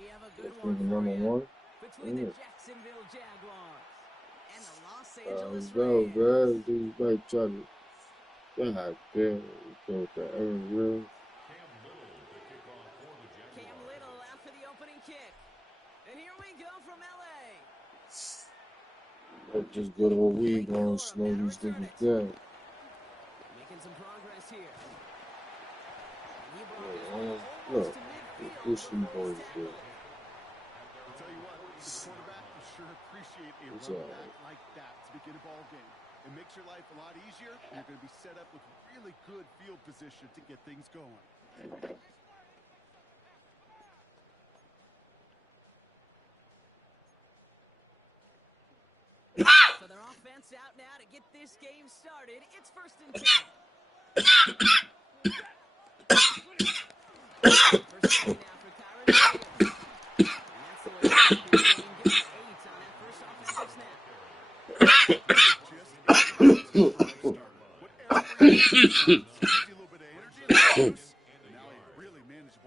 We have a good That's one for number you. one. Between the Jacksonville Jaguars and the Los Angeles Go, Rams. guys. These might try to. God damn. Go to every room. Cam Little out for the opening kick. And here we go from LA. Let's just go to a weed and slow these niggas down. Making some progress here. Look, this you boys do. I'll tell you what, the quarterback will sure appreciate a run back like that to begin a ball game. It makes your life a lot easier. You're going to be set up with really good field position to get things going. So their offense out now to get this game started. It's 1st and 10. First down now for Kyron Williams. And that's the way to start this game. Get 8 on that first offensive snap.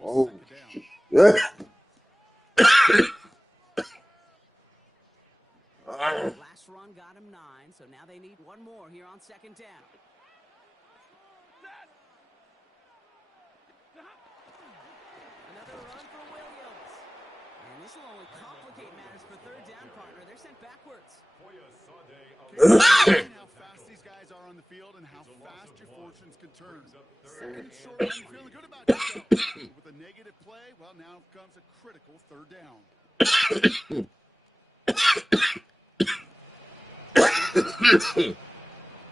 Oh, yeah. Last run got him 9, so now they need one more here on 2nd down. Another run for Williams. And this will only complicate matters for 3rd down, partner. They're sent backwards. How fast these guys are on the field and how fast your fortunes can turn. Second and short, you're feeling good about yourself. With a negative play, well, now comes a critical 3rd down.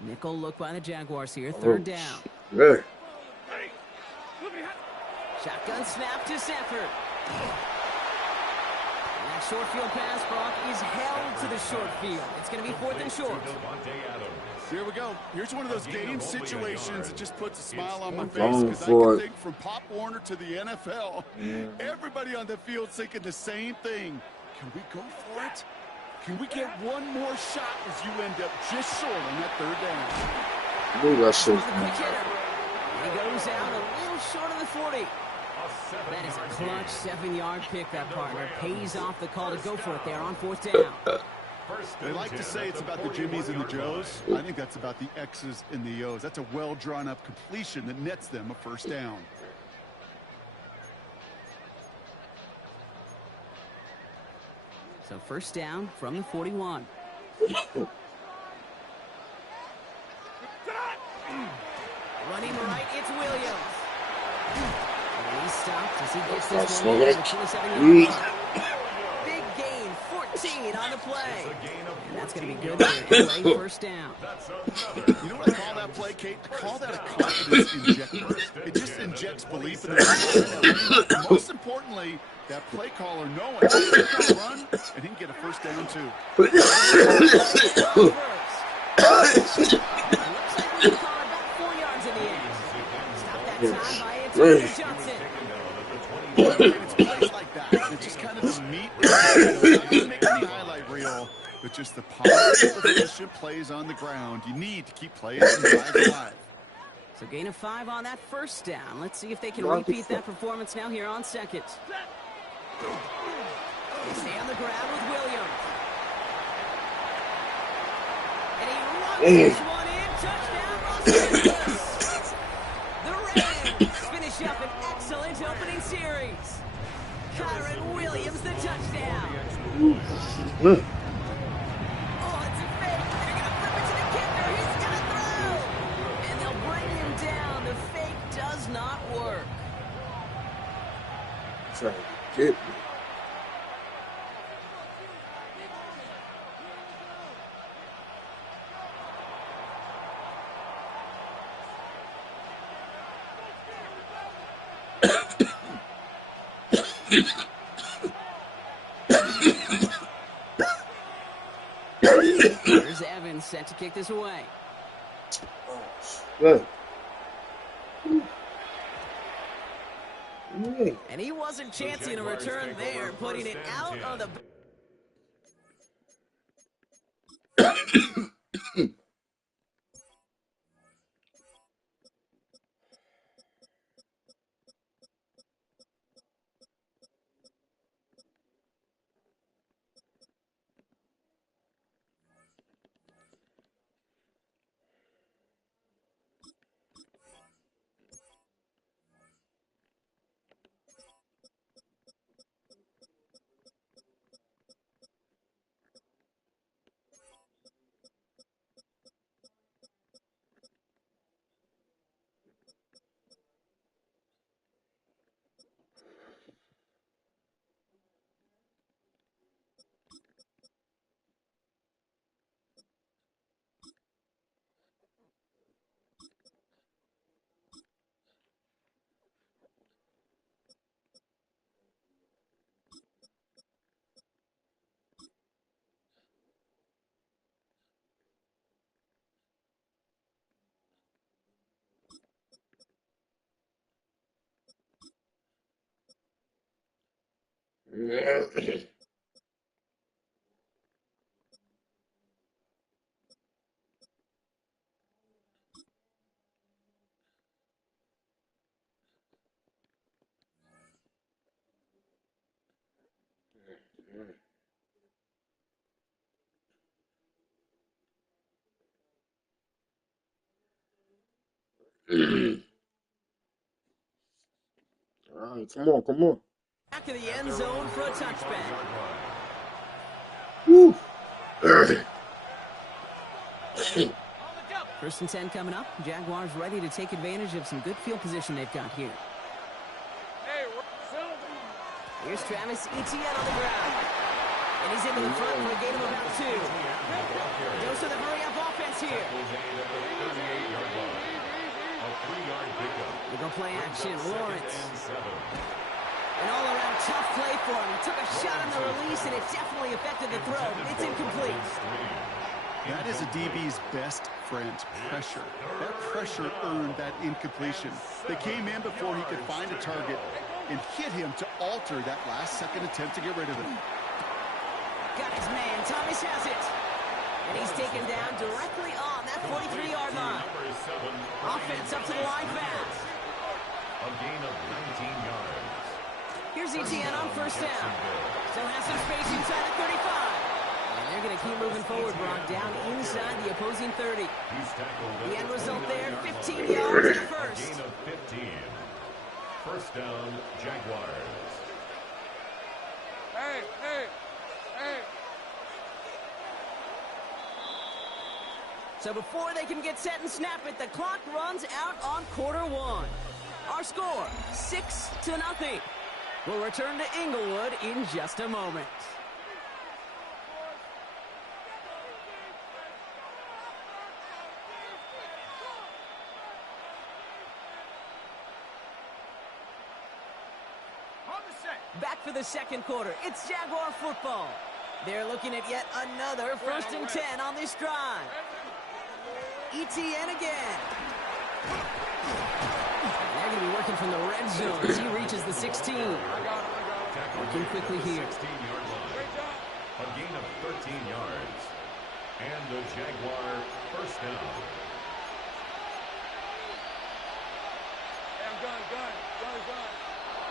Nickel look by the Jaguars here. 3rd down. Yeah. Shotgun snap to Sanford. And that short field pass, Brock, is held to the short field. It's going to be 4th and short. Here we go. Here's one of those game situations that just puts a smile on my face because I can think from Pop Warner to the NFL. Everybody on the field thinking the same thing. Can we go for it? Can we get one more shot as you end up just short on that 3rd down? Move that shit. He goes out a little short of the 40. That is a clutch 7-yard pickup, partner. Pays off the call to go for it there on 4th down. They like to say it's about the Jimmies and the Joes. I think that's about the X's and the O's. That's a well-drawn-up completion that nets them a 1st down. So 1st down from the 41. Running right, it's Williams. And he's stopped as he gets this one in the 27-yard line. Big gain, 14 on the play. And that's going to be good for LA 1st down. You know what I call that play, Kate? I call that a confidence injector. It just injects belief in the running. Most importantly, that play caller knowing he's going to run and he can get a 1st down too. Looks like we call it about 4 yards in the end. Stop that time by Antonio Johnson. It's plays like that. It's just kind of the meat. Doesn't make any highlight reel, but just the positive, efficient plays on the ground. You need to keep playing and drives alive. So gain of 5 on that 1st down. Let's see if they can repeat that performance now here on 2nd. They stay on the ground with Williams. And he runs this one in. Touchdown, Los Angeles. The Rams finish up an excellent opening series. Kyron Williams, the touchdown. Oh, it's a fake. They're going to flip it to the kicker. He's going to throw. And they'll bring him down. The fake does not work. Trying to get me. Here's Evans set to kick this away. Good. And he wasn't chancing a return there, putting it out of the... All right, come on, come on. Back of the end zone for a touchback. Woo. First and 10 coming up. Jaguars ready to take advantage of some good field position they've got here. Here's Travis Etienne on the ground. And he's into the front for a gain of about 2. Goes to the hurry-up offense here. We go play action. Lawrence. An all-around tough play for him. He took a shot on the release, and it definitely affected the throw. It's incomplete. That is a DB's best friend, pressure. That pressure earned that incompletion. They came in before he could find a target and hit him to alter that last-second attempt to get rid of him. Got his man. Thomas has it. And he's taken down directly on that 43-yard line. Offense up to the line fast. A gain of 19 yards. Here's Etienne on first down. Still has some space inside the 35. And they're going to keep moving forward, Brock, down inside the opposing 30. The end result there, 15 yards in the first. A gain of 15. First down, Jaguars. Hey. So before they can get set and snap it, the clock runs out on quarter 1. Our score, 6-0. We'll return to Inglewood in just a moment. Back for the second quarter. It's Jaguar football. They're looking at yet another 1st and 10 on this drive. Etienne again. They're going to be working from the red zone as he reaches the 16. Working quickly here. 16-yard line. A gain of 13 yards. And the Jaguar first down.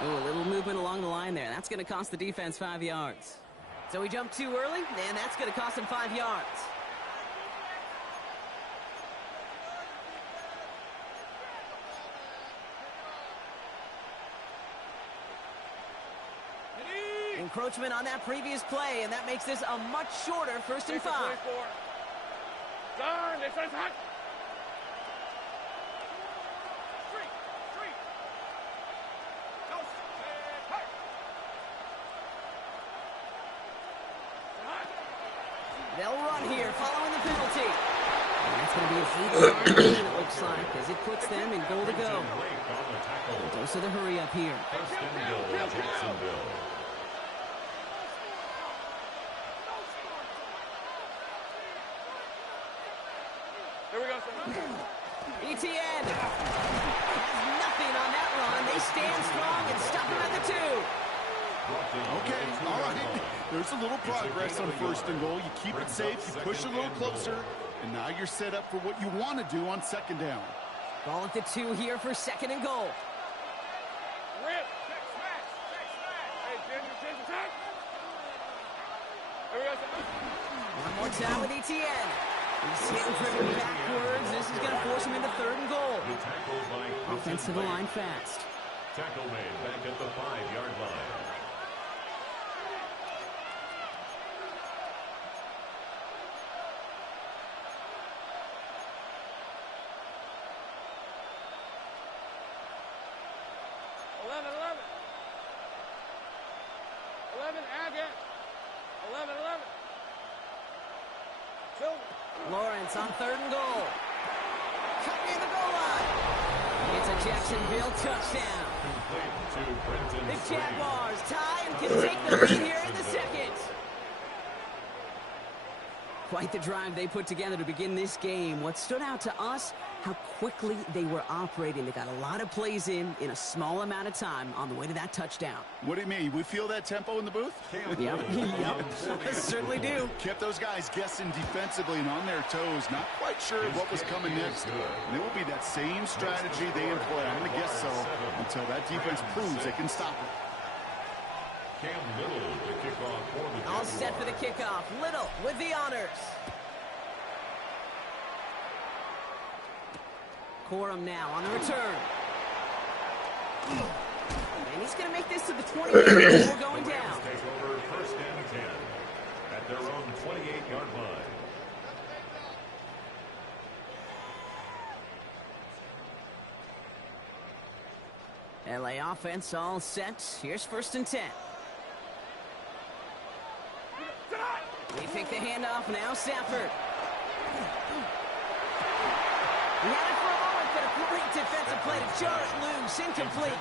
Ooh, a little movement along the line there. That's going to cost the defense 5 yards. So he jumped too early, and that's going to cost him 5 yards. Encroachment on that previous play, and that makes this a much shorter 1st and 5. They'll run here following the penalty. And that's going to be an 8-yard gain, it looks like, as it puts them in goal to go. Dose of the hurry up here. First and goal, Jacksonville. Here we go, Etienne has nothing on that run. They stand strong and stop him at the 2. Okay, all right. There's a little progress on 1st and goal. You keep it safe, you push a little closer, and now you're set up for what you want to do on 2nd down. Ball at the 2 here for 2nd and goal. Rip, check, smash. Hey, Ginger, attack. Here we go, One more time with Etienne. He's hitting driven backwards. This is going to force him into 3rd and goal. Offense to the line fast. Tackle made back at the 5-yard line. Lawrence on 3rd and goal. Cut near the goal line. It's a Jacksonville touchdown. The Jaguars tie and can take the lead here in the 2nd. Quite like the drive they put together to begin this game. What stood out to us, how quickly they were operating. They got a lot of plays in a small amount of time on the way to that touchdown. What do you mean? We feel that tempo in the booth? Yep, certainly do. Kept those guys guessing defensively and on their toes, not quite sure what was coming next. And it will be that same strategy they employ. I'm going to guess so until that defense proves they can stop it. Cam Little to kick off for the All set for the kickoff. Little with the honors. Corum now on the return. And he's going to make this to the 28 before going down. Take over first and 10 at their own 28-yard line. LA offense all set. Here's first and 10. They pick the handoff now. Stafford. He had it for a moment, but a great defensive play to jar it loose. Incomplete.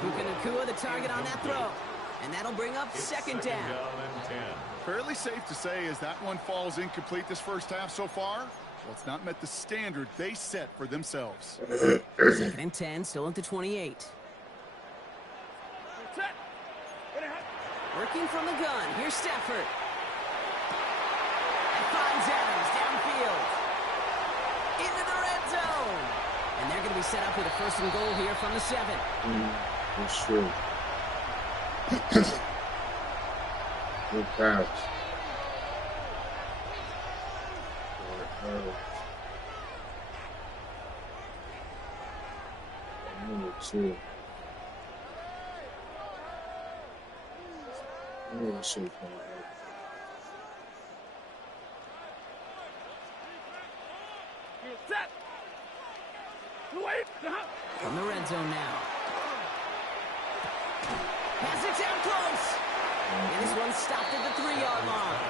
Puka Nacua the target on that throw. And that'll bring up second down. Fairly safe to say as that one falls incomplete this first half so far. Well, it's not met the standard they set for themselves. Second and 10, still at the 28. Working from the gun. Here's Stafford. And finds Adams downfield. Into the red zone. And they're going to be set up with a first and goal here from the 7. That's true. Good pass. Number 2. From the red zone now. Has it down close. And this one stopped at the 3-yard line.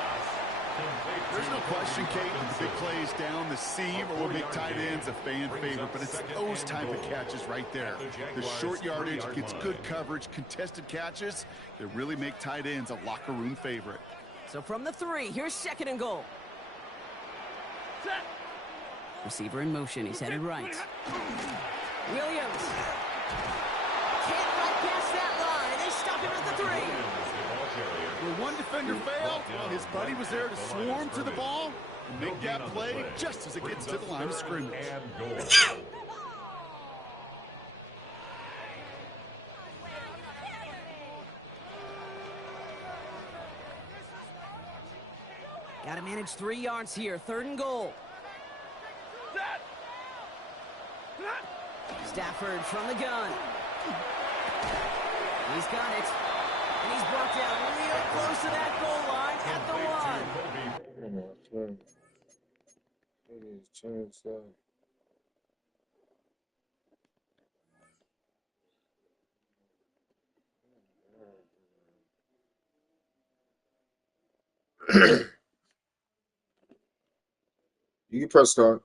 There's no question, Kate, the big plays down the seam or big tight ends a fan favorite, but it's those type of catches right there. The short yardage gets good coverage, contested catches that really make tight ends a locker room favorite. So from the 3, here's second and goal. Receiver in motion, he's headed right. Williams. Can't run past that line. They stop him at the 3. When one defender failed, his buddy was there to swarm to the ball and make that play just as it gets to the line of scrimmage. Got to manage 3 yards here. Third and goal. Stafford from the gun. He's got it. And he's brought down real close to that goal line at the 1. You can press start.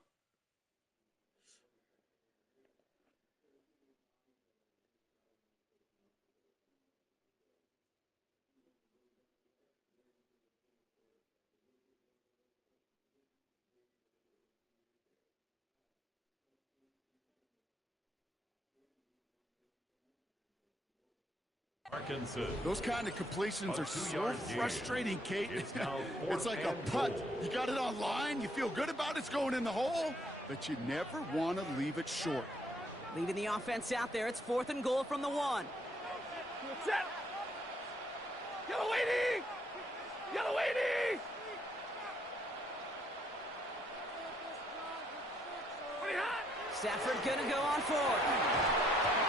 Those kind of completions are so frustrating, Kate. It's like a putt. You got it on line, you feel good about it's going in the hole, but you never want to leave it short. Leaving the offense out there. It's 4th and goal from the 1. Yellow lady! Yellow lady! Stafford gonna go on 4.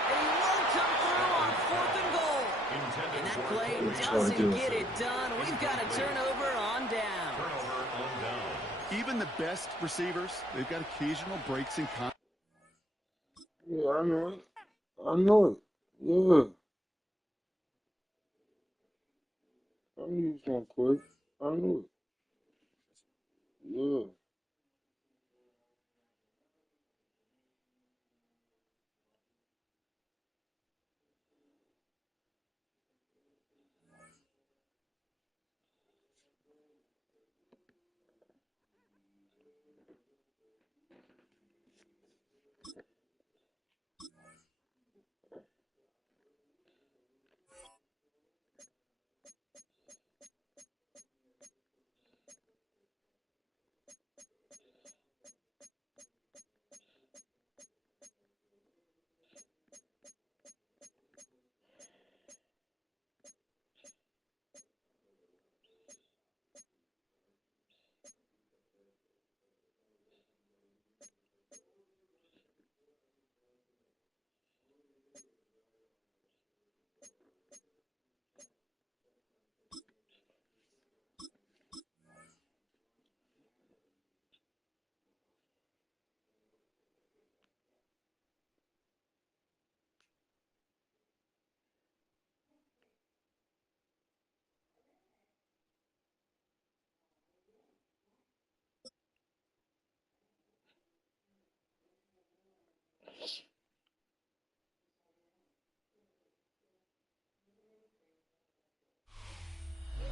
And he won't come through on 4th and goal. And that play doesn't get it done. We've got a turnover on down. Even the best receivers, they've got occasional breaks in contact. Yeah, I know it. I know it. Yeah. I knew he was gonna quit. I knew it. Yeah.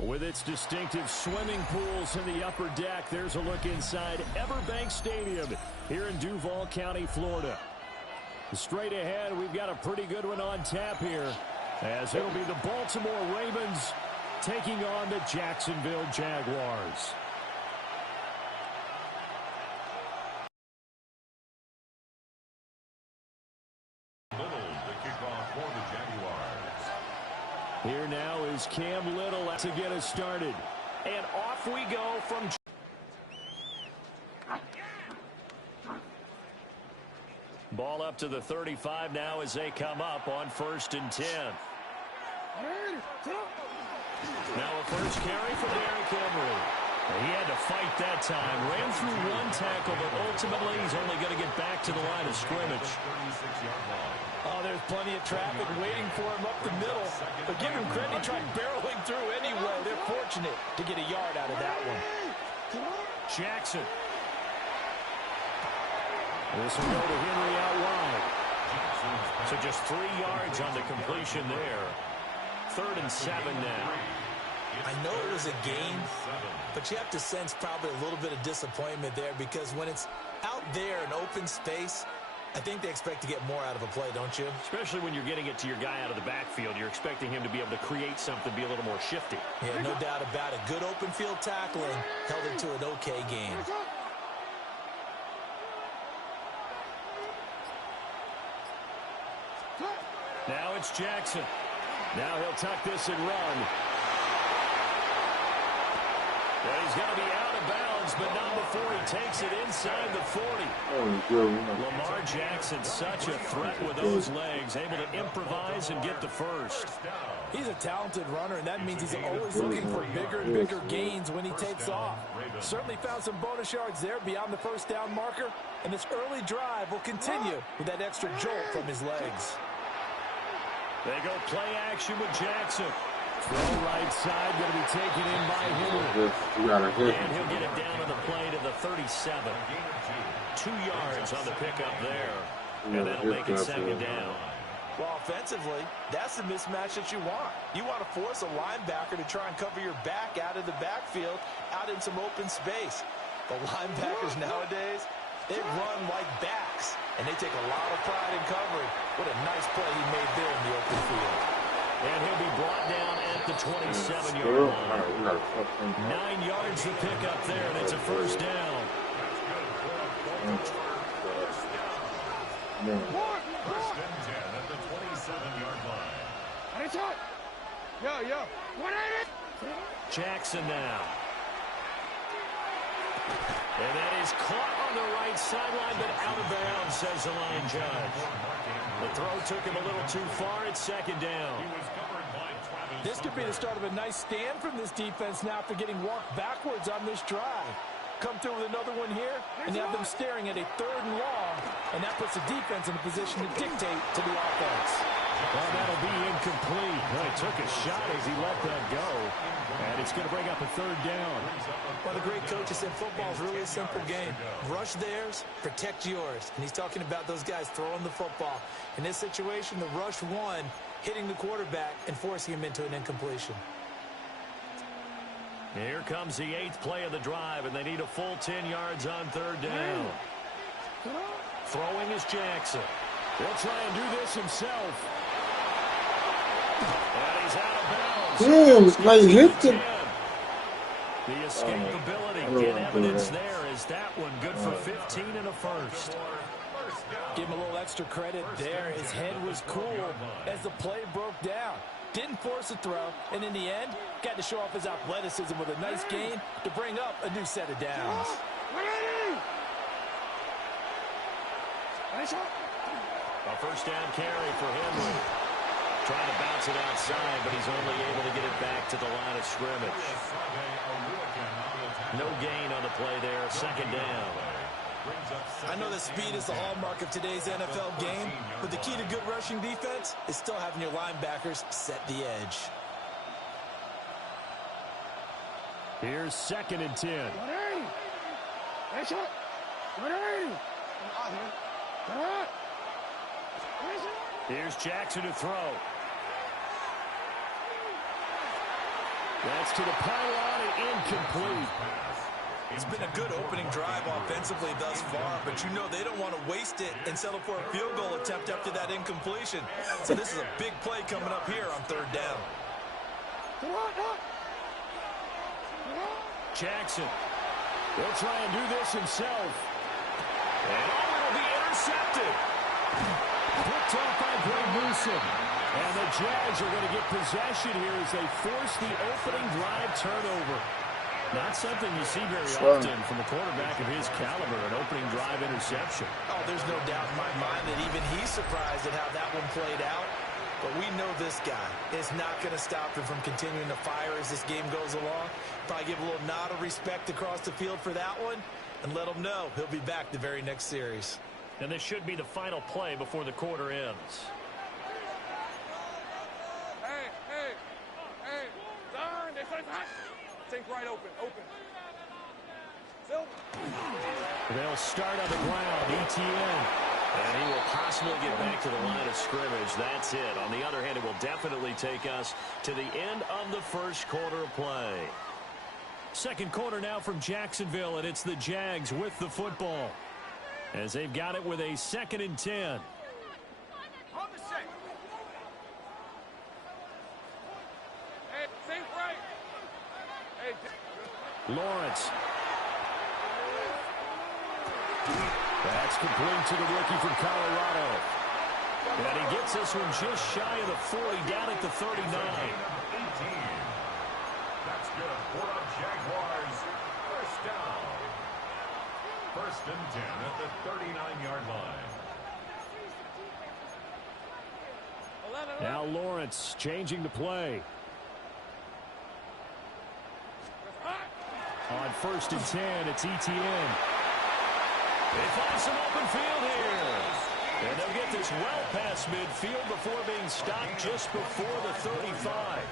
With its distinctive swimming pools in the upper deck, there's a look inside Everbank Stadium here in Duval County, Florida. Straight ahead, we've got a pretty good one on tap here, as it'll be the Baltimore Ravens taking on the Jacksonville Jaguars. Here now is Cam Little to get us started. And off we go from... Ball up to the 35 now as they come up on 1st and 10. Now a first carry for Derrick Henry. He had to fight that time. Ran through one tackle, but ultimately he's only going to get back to the line of scrimmage. Oh, there's plenty of traffic waiting for him up the middle. But give him credit, he tried barreling through anyway. They're fortunate to get a yard out of that one. Jackson. This will go to Henry out wide. So just 3 yards on the completion there. 3rd and 7 now. I know it was a game, but you have to sense probably a little bit of disappointment there, because when it's out there in open space, I think they expect to get more out of a play, don't you? Especially when you're getting it to your guy out of the backfield. You're expecting him to be able to create something, be a little more shifty. Yeah, no doubt about it. Good open field tackling held it to an okay game. Now it's Jackson. Now he'll tuck this and run. Well, he's going to be out of bounds, but not before he takes it inside the 40. Lamar Jackson, such a threat with those legs, able to improvise and get the first. He's a talented runner, and that means he's always looking for bigger and bigger gains when he takes off. Certainly found some bonus yards there beyond the first down marker, and this early drive will continue with that extra jolt from his legs. They go play action with Jackson. Throw right side, going to be taken in by Henry. And he'll get it down on the play to the 37. 2 yards on the pickup there. And that'll make it 2nd down. Well, offensively, that's the mismatch that you want. You want to force a linebacker to try and cover your back out of the backfield, out in some open space. The linebackers nowadays, they run like backs, and they take a lot of pride in covering. What a nice play he made there in the open field. And he'll be brought down at the 27-yard line. 9 yards to pick up there, and it's a 1st down. First and 10 at the 27-yard line. Jackson now. And that is caught on the right sideline, but out of bounds, says the line judge. The throw took him a little too far. It's 2nd down. This could be the start of a nice stand from this defense now after getting walked backwards on this drive. Come through with another one here, and you have them staring at a 3rd and long, and that puts the defense in a position to dictate to the offense. Well, that'll be incomplete. Well, he took a shot as he let that go, and it's going to bring up a 3rd down. Well, the great coach has said football is really a simple game. Rush theirs, protect yours. And he's talking about those guys throwing the football. In this situation, the rush won, hitting the quarterback and forcing him into an incompletion. Here comes the 8th play of the drive, and they need a full 10 yards on 3rd down. Throwing is Jackson. He'll try and do this himself. And he's out of bounds. Damn, like hit him. The escapability, get evidence there. Is that one good for 15 and a 1st? Give him a little extra credit there. His head was cool as the play broke down. Didn't force a throw, and in the end, got to show off his athleticism with a nice gain to bring up a new set of downs. A 1st down carry for Henry. Trying to bounce it outside, but he's only able to get it back to the line of scrimmage. No gain on the play there, 2nd down. I know that speed is the hallmark of today's NFL game, but the key to good rushing defense is still having your linebackers set the edge. Here's 2nd and 10. Here's Jackson to throw. That's to the pylon and incomplete. It's been a good opening drive offensively thus far, but you know they don't want to waste it and settle for a field goal attempt after that incompletion. So this is a big play coming up here on third down. Jackson will try and do this himself. And it'll be intercepted. Picked off by Greg Newsom. And the Jags are going to get possession here as they force the opening drive turnover. Not something you see very often from a quarterback of his caliber, an opening drive interception. Oh, there's no doubt in my mind that even he's surprised at how that one played out. But we know this guy is not going to stop him from continuing to fire as this game goes along. Probably give a little nod of respect across the field for that one and let him know he'll be back the very next series. And this should be the final play before the quarter ends. Think right open. They'll start on the ground. ETN. And he will possibly get back to the line of scrimmage. That's it. On the other hand, it will definitely take us to the end of the first quarter of play. Second quarter now from Jacksonville, and it's the Jags with the football, as they've got it with a 2nd and 10. On the set. Hey, think right. Hey. Lawrence. That's complete to the rookie from Colorado. And he gets this one just shy of the 40, down at the 39. That's good for the Jaguars. First down. 1st and 10 at the 39-yard line. Now Lawrence changing the play. On 1st and 10, it's ETN. They find some open field here. And they'll get this well past midfield before being stopped just before the 35.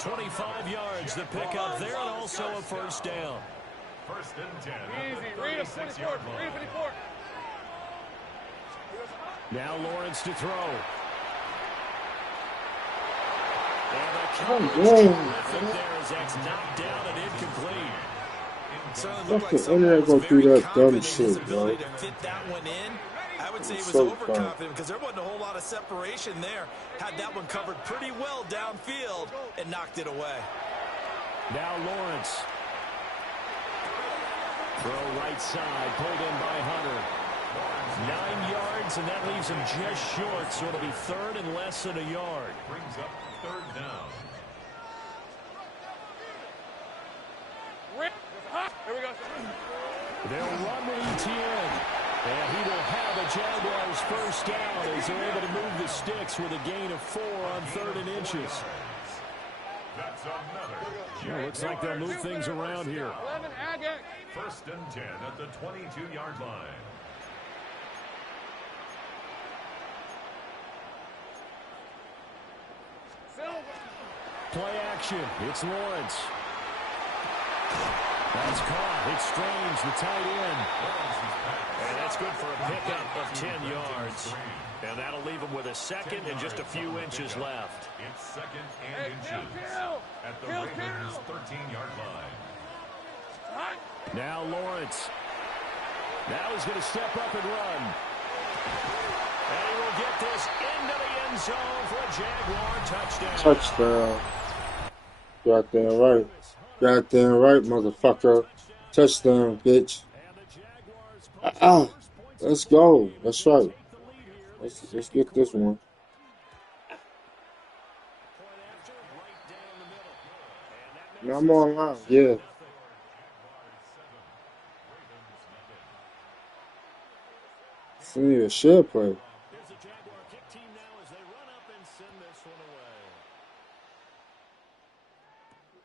25 yards the pickup there, and also a first down. 1st and 10 Easy. at the Read him, 36-yard 24. line. Read him, 24. Now Lawrence to throw. And the Oh, terrific there as that's knocked down and incomplete. Fuck the internet gonna do that dumb shit, bro. To fit that one in, I would say he was So overconfident because there wasn't a whole lot of separation there. Had that one covered pretty well downfield and knocked it away. Now Lawrence. Throw right side, pulled in by Hunter. 9 yards, and that leaves him just short, so it'll be 3rd and less than a yard. Brings up 3rd down. Here we go. They'll run with ETN. And he will have a Jaguars first down as they're able to move the sticks with a gain of 4 on 3rd and inches. That's another. Looks like they'll move things around here. 11, Agate. 1st and 10 at the 22-yard line. Play action. It's Lawrence. That's caught. It's Strange, the tight end. And that's good for a pickup of 10 yards. And that'll leave him with a 2nd and just a few inches left. It's 2nd and inches at the Ravens' 13-yard line. Now Lawrence. Now he's going to step up and run. And he will get this into the end zone for a Jaguar touchdown. Touchdown. Goddamn right. Goddamn right, motherfucker. Touchdown, bitch. Let's go. That's right. Let's get this one. Now I'm online. Yeah. It's need a share play.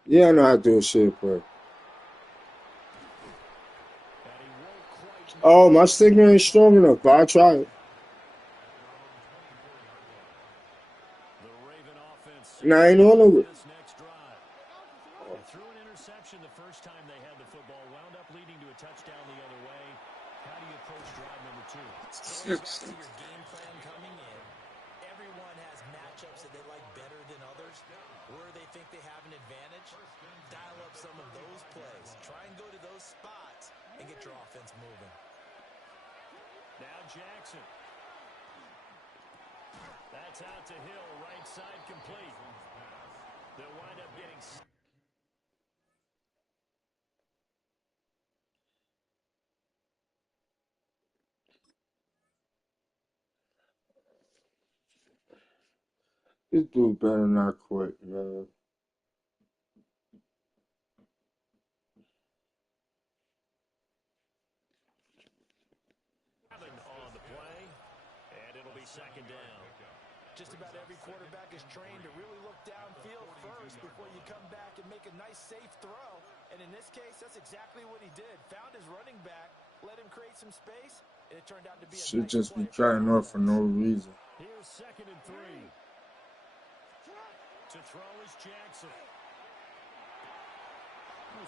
Yeah, I know how to do a share play. Oh, my signal ain't strong enough, but I try it. Nah, I ain't on it. Threw an interception the first time they had the football, wound up leading to a touchdown the other way. How do you approach drive number 2? Your game plan coming in. Everyone has matchups that they like better than others, where they think they have an advantage, dial up some of those plays. Try and go to those spots and get your offense moving. Now Jackson. That's out to Hill, right side complete. They'll wind up getting... This dude better not quit, man. On the play, and it'll be second down. Just about every quarterback is trained to really look downfield first before you come back and make a nice, safe throw. And in this case, that's exactly what he did. Found his running back, let him create some space, and it turned out to be a Should nice just be play trying off for no reason. Here's 2nd and 3. To throw is Jackson. A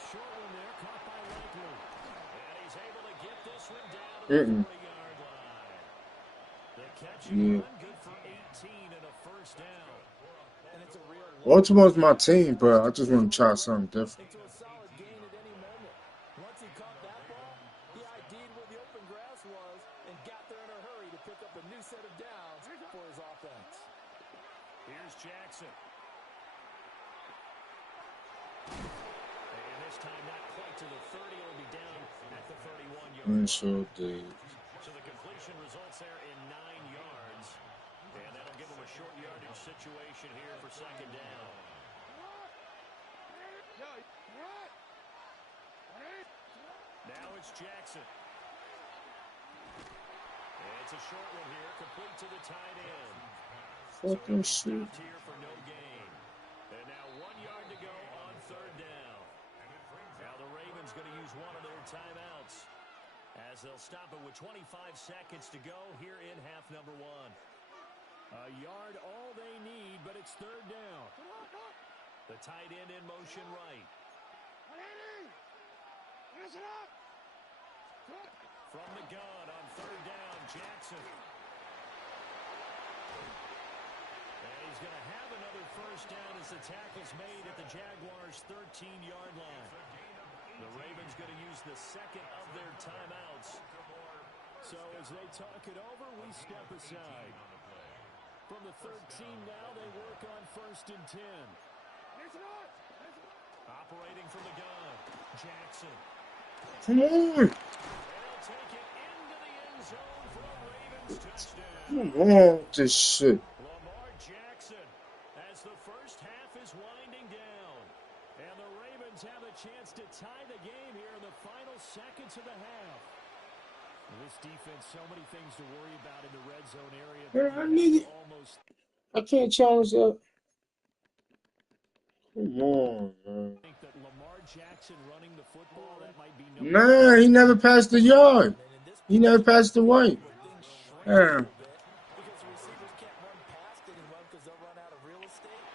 short one there, caught by Likely. And he's able to get this one down to the 40-yard line. The catch and run, good for 18 and a first down. And it's a real Baltimore's my team, but I just want to try something different. into a solid gain at any moment. Once he caught that ball, he ID'd where the open grass was and got there in a hurry to pick up a new set of downs for his offense. Here's Jackson. And this time not quite to the 30. It'll be down at the 31-yard line. Sure did. So the completion results there in 9 yards. And that'll give him a short yardage situation here for second down. Now it's Jackson. And it's a short one here, complete to the tight end. Fucking shit. Stopped here for no gain. And now 1 yard to go on third down. Now the Ravens going to use one of their timeouts as they'll stop it with 25 seconds to go here in half number 1. A yard all they need, but it's third down. The tight end in motion right. From the gun on third down, Jackson. And he's going to have another first down as the tackle's made at the Jaguars' 13-yard line. The Ravens going to use the second of their timeouts. So as they talk it over, we step aside. From the 13 now, they work on 1st and 10. Operating from the gun, Jackson. Come on. They'll take it into the end zone for a Ravens touchdown. Come on, this shit. Lamar Jackson as the first half is winding down. And the Ravens have a chance to tie the game here in the final seconds of the half. This defense, so many things to worry about in the red zone area. I need it. I can't challenge that. Come on, man. I think that Lamar Jackson running the football, that might be Nah, he never passed the yard. He never passed the white. Yeah.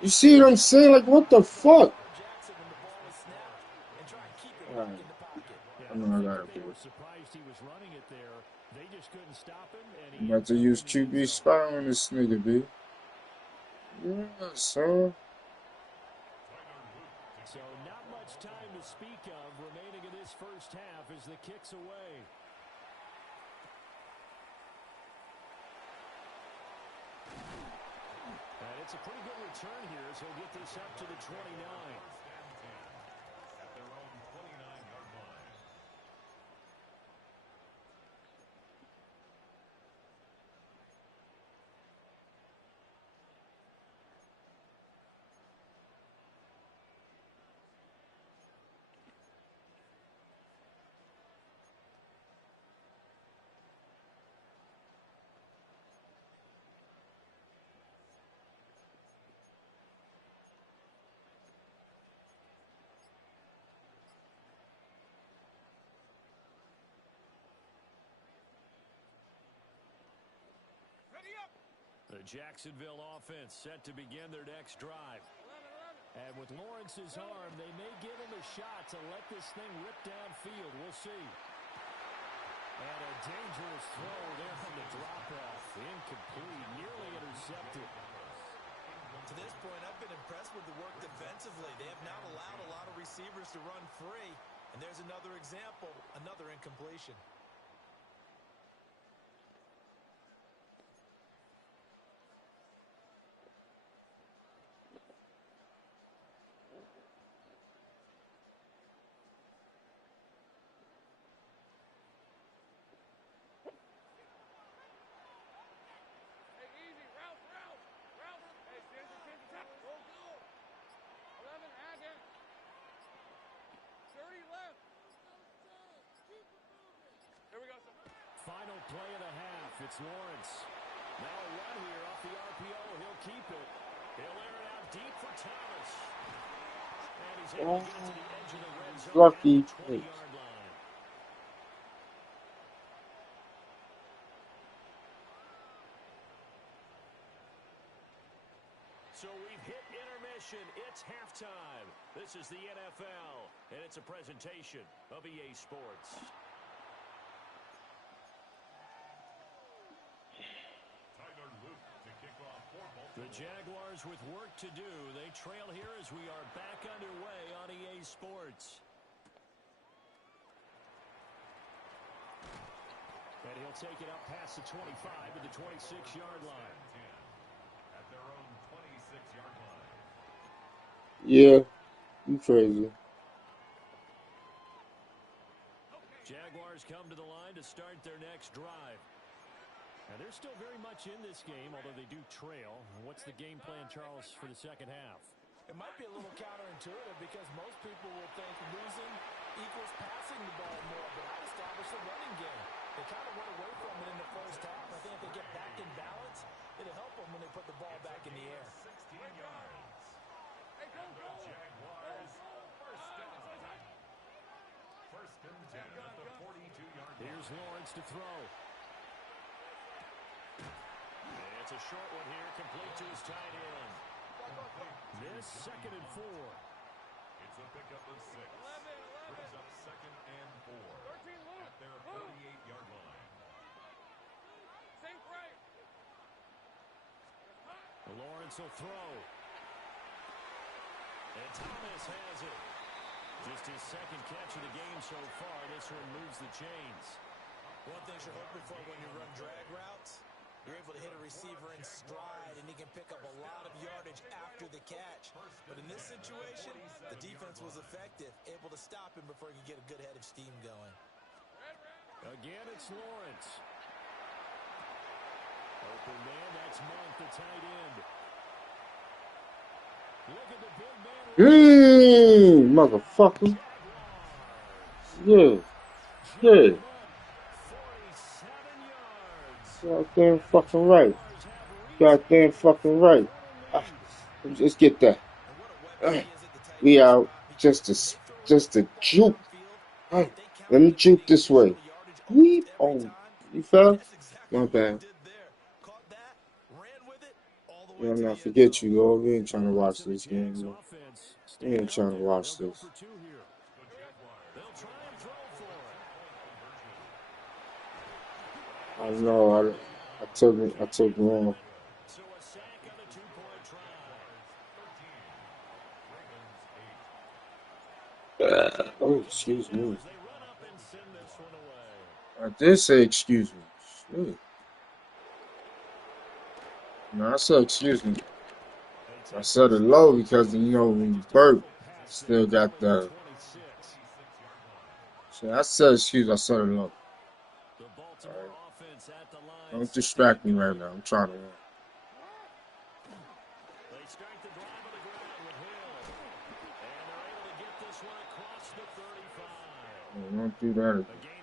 You see what I'm saying? Like, what the fuck? Right. I know I gotta do it. I'm about to use QB spy on this nigga, B. Yeah, son. So not much time to speak of remaining in this first half as the kick's away. And it's a pretty good return here as he'll get this up to the 29. At their own 29-yard line. The Jacksonville offense set to begin their next drive. And with Lawrence's arm, they may give him a shot to let this thing rip downfield. We'll see. And a dangerous throw there on the drop-off. Incomplete, nearly intercepted. To this point, I've been impressed with the work defensively. They have not allowed a lot of receivers to run free. And there's another example, another incompletion. Final play of the half. It's Lawrence. Now a run here off the RPO. He'll keep it. He'll air it out deep for Thomas. And he's able to get it to the edge of the red zone at Lucky. the 20-yard line. So we've hit intermission. It's halftime. This is the NFL, and it's a presentation of EA Sports. The Jaguars with work to do. They trail here as we are back underway on EA Sports. And he'll take it up past the 25 to the 26-yard line. At their own 26-yard line. Yeah, you crazy. Jaguars come to the line to start their next drive. Now, they're still very much in this game, although they do trail. What's the game plan, Charles, for the second half? It might be a little counterintuitive because most people will think losing equals passing the ball more, but I'd establish the running game. They kind of went away from it in the first half. I think if they get back in balance, it'll help them when they put the ball back in the air. 16 yards. And the Jaguars first down. First and 10 at the 42-yard line. Here's Lawrence to throw. It's a short one here, complete to his tight end. This 2nd and 4. It's a pickup of 6. Brings up 2nd and 4 at their 48-yard line. Lawrence will throw. And Thomas has it. Just his 2nd catch of the game so far. This one moves the chains. One thing you're hoping for when you run drag routes, you're able to hit a receiver in stride, and he can pick up a lot of yardage after the catch. But in this situation, the defense was effective, able to stop him before he could get a good head of steam going. Again, it's Lawrence. Open man, that's Monk, the tight end. Look at the big man. Motherfucker. Yeah. Yeah. 47 yards. Goddamn fucking right. Goddamn fucking right. Let's get that. We out. Just a juke. Let me juke this way. Weep. Oh, you fell? My bad. Yeah, I'm not forget you, Lord. We ain't trying to watch this game, Lord. We ain't trying to watch this. I know. I took wrong. So a sack on a 2-point try. Oh, excuse me. I did say excuse me. Shit. No, I said excuse me. I said it low because, you know, when you burp, still got the... So I said excuse me, I said it low. Right. Don't distract me right now. I'm trying to win. They start the drive on the ground with Hill. And they're able to get this one across the 35. Don't do that again.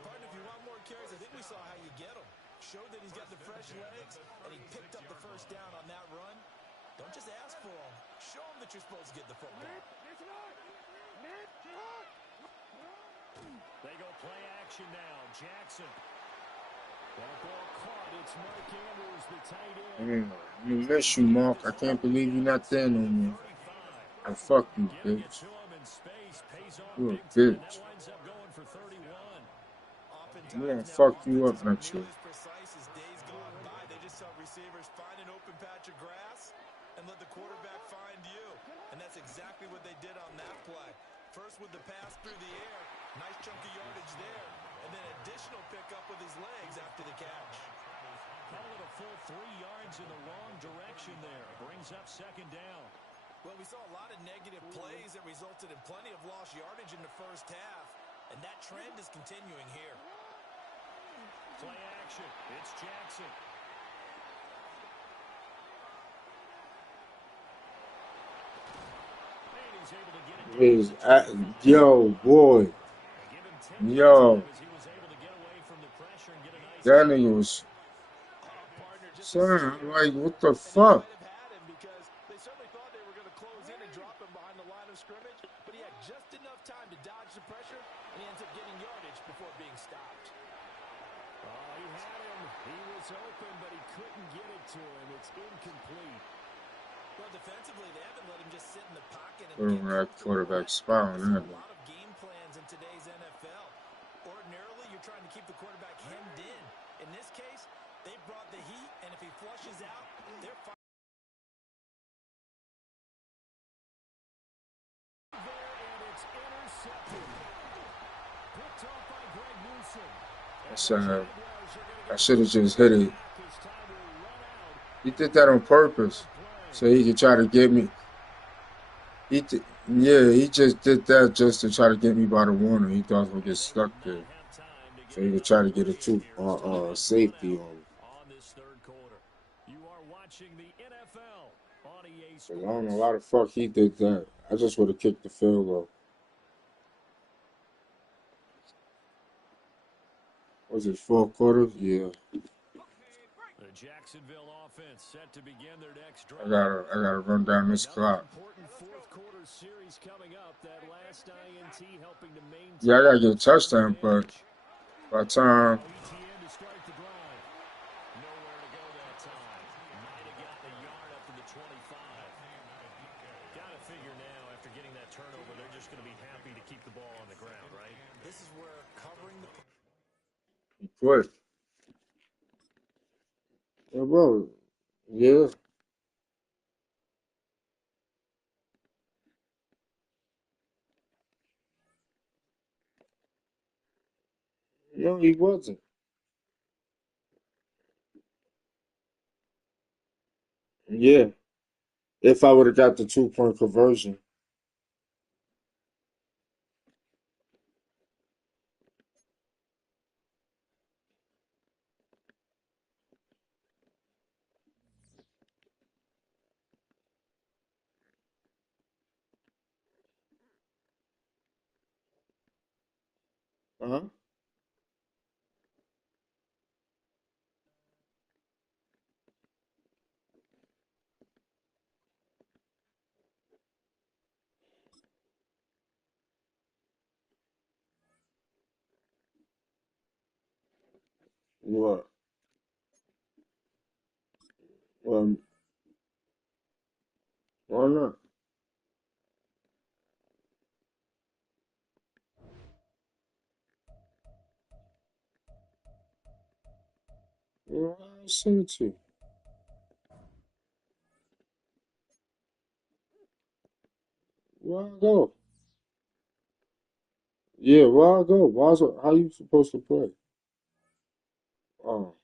Partner, if you want more carries, I think we saw how you get him. Showed that he's got the fresh legs, and he picked up the first down on that run. Don't just ask for him. Show him that you're supposed to get the football. They go play action now. Jackson. That ball caught. It's Mark Andrews, the tight end. You miss you, Mark. I can't believe you're not there no more. I fuck you, bitch. You're a bitch. We're gonna fuck you up next year. let the quarterback find you. And that's exactly what they did on that play. First with the pass through the air. Nice chunk of yardage there. And then additional pickup with his legs after the catch. Call it a full 3 yards in the wrong direction there. Brings up second down. Well, we saw a lot of negative plays that resulted in plenty of lost yardage in the first half. And that trend is continuing here. Play action. It's Jackson. And he's able to get it down. Yo, boy. Give him 10 Yo. yards as he was able to get away from the pressure and get a nice That nigga was... Son, like, what the fuck? Because they certainly thought they were going to close in and drop him behind the line of scrimmage, but he had just enough time to dodge the pressure, and he ends up getting yardage before being stopped. Oh, he had him. He was open, but he couldn't get it to him. It's incomplete. Well, defensively, they haven't let him just sit in the pocket and Put him in that quarterback spot on that a one. lot of game plans in today's NFL. Ordinarily, you're trying to keep the quarterback hemmed in. In this case, they brought the heat, and if he flushes out, they're fine. And it's intercepted. Picked off by Greg Newsom. I should have just hit it. He did that on purpose, so he could try to get me. He just did that just to try to get me by the one, and he thought I was gonna get stuck there. So he could try to get a safety on me. You are watching the NFL on EA I don't know why the fuck he did that. I just would have kicked the field goal. Was it 4 quarters? Yeah. The Jacksonville offense set to begin their next drive. I gotta run down this clock. Important fourth quarter series coming up. That last INT helping to maintain. Yeah, I gotta get a touchdown, but by the time. ETN to start the drive. Nowhere to go that time. Might have gotten a yard up to the 25. Got to figure now, after getting that turnover, they're just going to be happy to keep the ball on the ground, right? This is where covering the... He quit. Yeah, bro. Yeah. No, he wasn't. Yeah. If I would have got the 2-point conversion. Uh-huh. What? Why not? Well, I'll send it to you. Where I go? Yeah, where I go? How you supposed to play? Oh,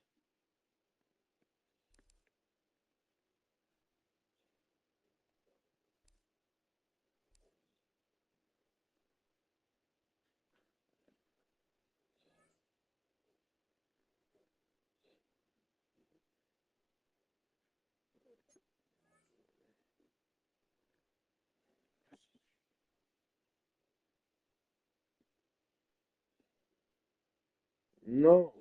no.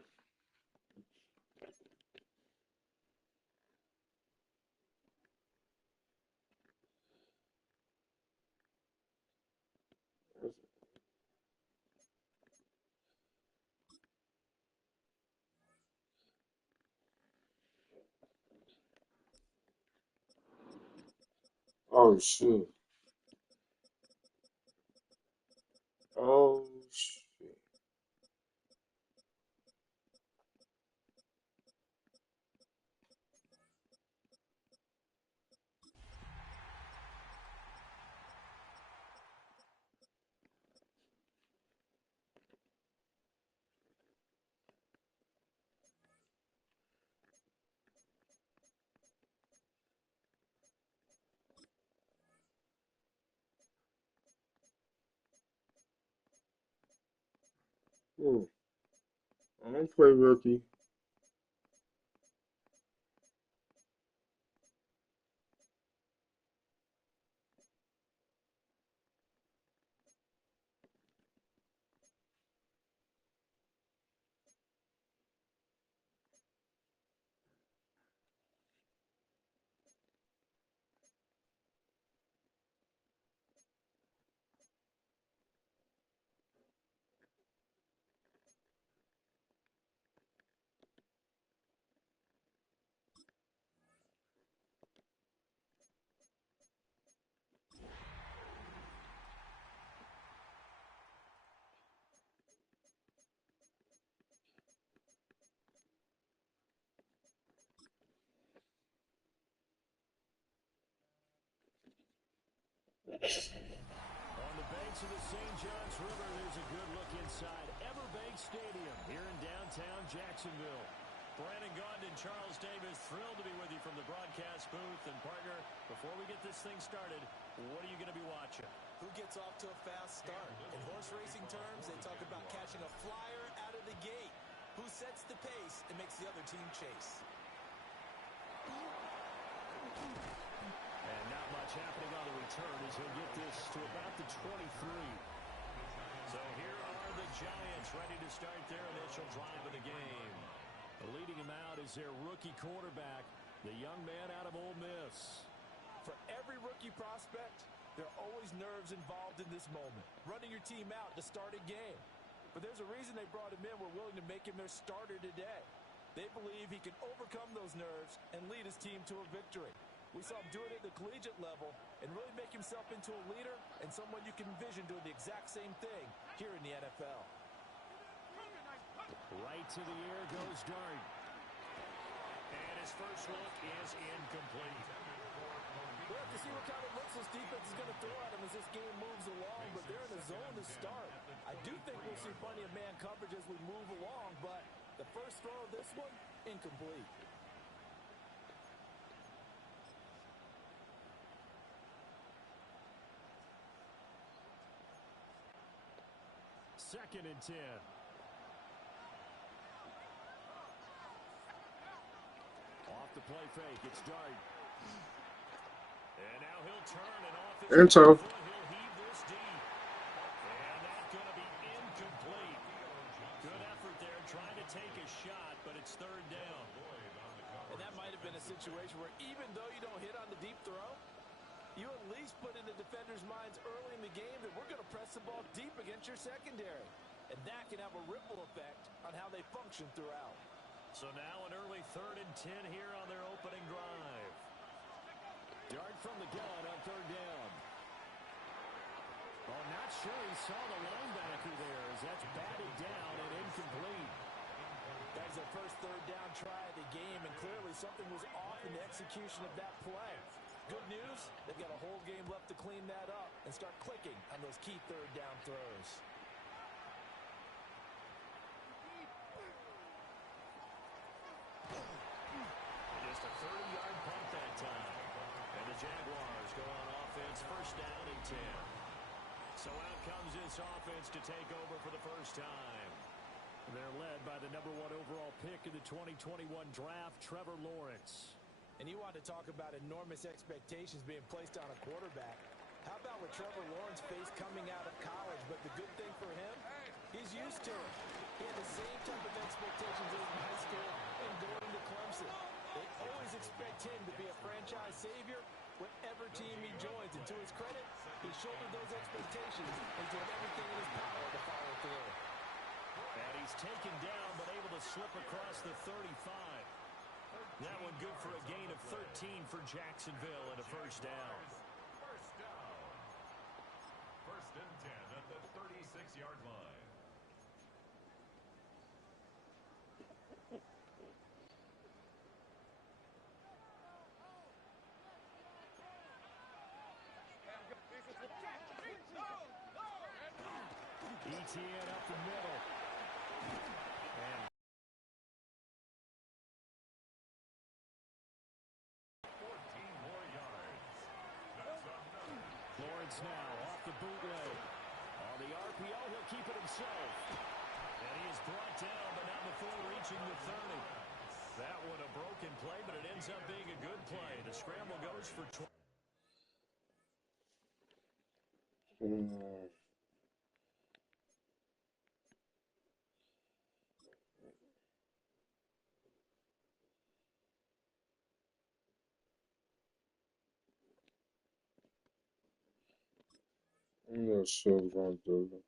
Oh, shit. Oh, shit. Oh, I don't play rookie. On the banks of the St. Johns River, there's a good look inside Everbank Stadium here in downtown Jacksonville. Brandon Gaughan, Charles Davis, thrilled to be with you from the broadcast booth. And, partner, before we get this thing started, what are you going to be watching? Who gets off to a fast start? In horse racing terms, they talk about catching a flyer out of the gate. Who sets the pace and makes the other team chase? And not much happening on the return as he'll get this to about the 23. So here are the Giants ready to start their initial drive of the game. Leading him out is their rookie quarterback, the young man out of Ole Miss. For every rookie prospect, there are always nerves involved in this moment. Running your team out to start a game. But there's a reason they brought him in. We're willing to make him their starter today. They believe he can overcome those nerves and lead his team to a victory. We saw him do it at the collegiate level and really make himself into a leader and someone you can envision doing the exact same thing here in the NFL. Right to the air goes Dart. And his first look is incomplete. We'll have to see what kind of looks this defense is going to throw at him as this game moves along, but they're in the zone to start. I do think we'll see plenty of man coverage as we move along, but the first throw of this one, incomplete. Second and 10. Off the play fake, it's Dart. And now he'll turn and off his Into. foot, he'll heave this deep. And that's going to be incomplete. Good effort there, trying to take a shot, but it's third down. And that might have been a situation where even though you don't hit on the deep throw, you at least put in the defenders' minds early in the game that we're going to press the ball deep against your secondary. And that can have a ripple effect on how they function throughout. So now an early 3rd and 10 here on their opening drive. Dart from the gun on third down. Oh, not sure he saw the linebacker there as that's batted down and incomplete. That was their first third down try of the game, and clearly something was off in the execution of that play. Good news, they've got a whole game left to clean that up and start clicking on those key third down throws. Just a 30-yard punt that time. And the Jaguars go on offense, first down and 10. So out comes this offense to take over for the first time. They're led by the number 1 overall pick in the 2021 draft, Trevor Lawrence. And you want to talk about enormous expectations being placed on a quarterback. How about what Trevor Lawrence faced coming out of college? But the good thing for him, he's used to it. He had the same type of expectations in high school and going to Clemson. They always expect him to be a franchise savior whatever team he joins. And to his credit, he shouldered those expectations and doing everything in his power to follow through. And he's taken down but able to slip across the 35. That one good for a gain of 13 for Jacksonville and a first down. First down. First and 10 at the 36-yard line. ETN up the middle. And 14 more yards. That's enough. Lawrence now off the bootleg. On the RPO, he'll keep it himself. And And he is brought down, but not before reaching the 30. That one a broken play, but it ends up being a good play. The scramble goes for 20. I'm not sure I'm going to do it.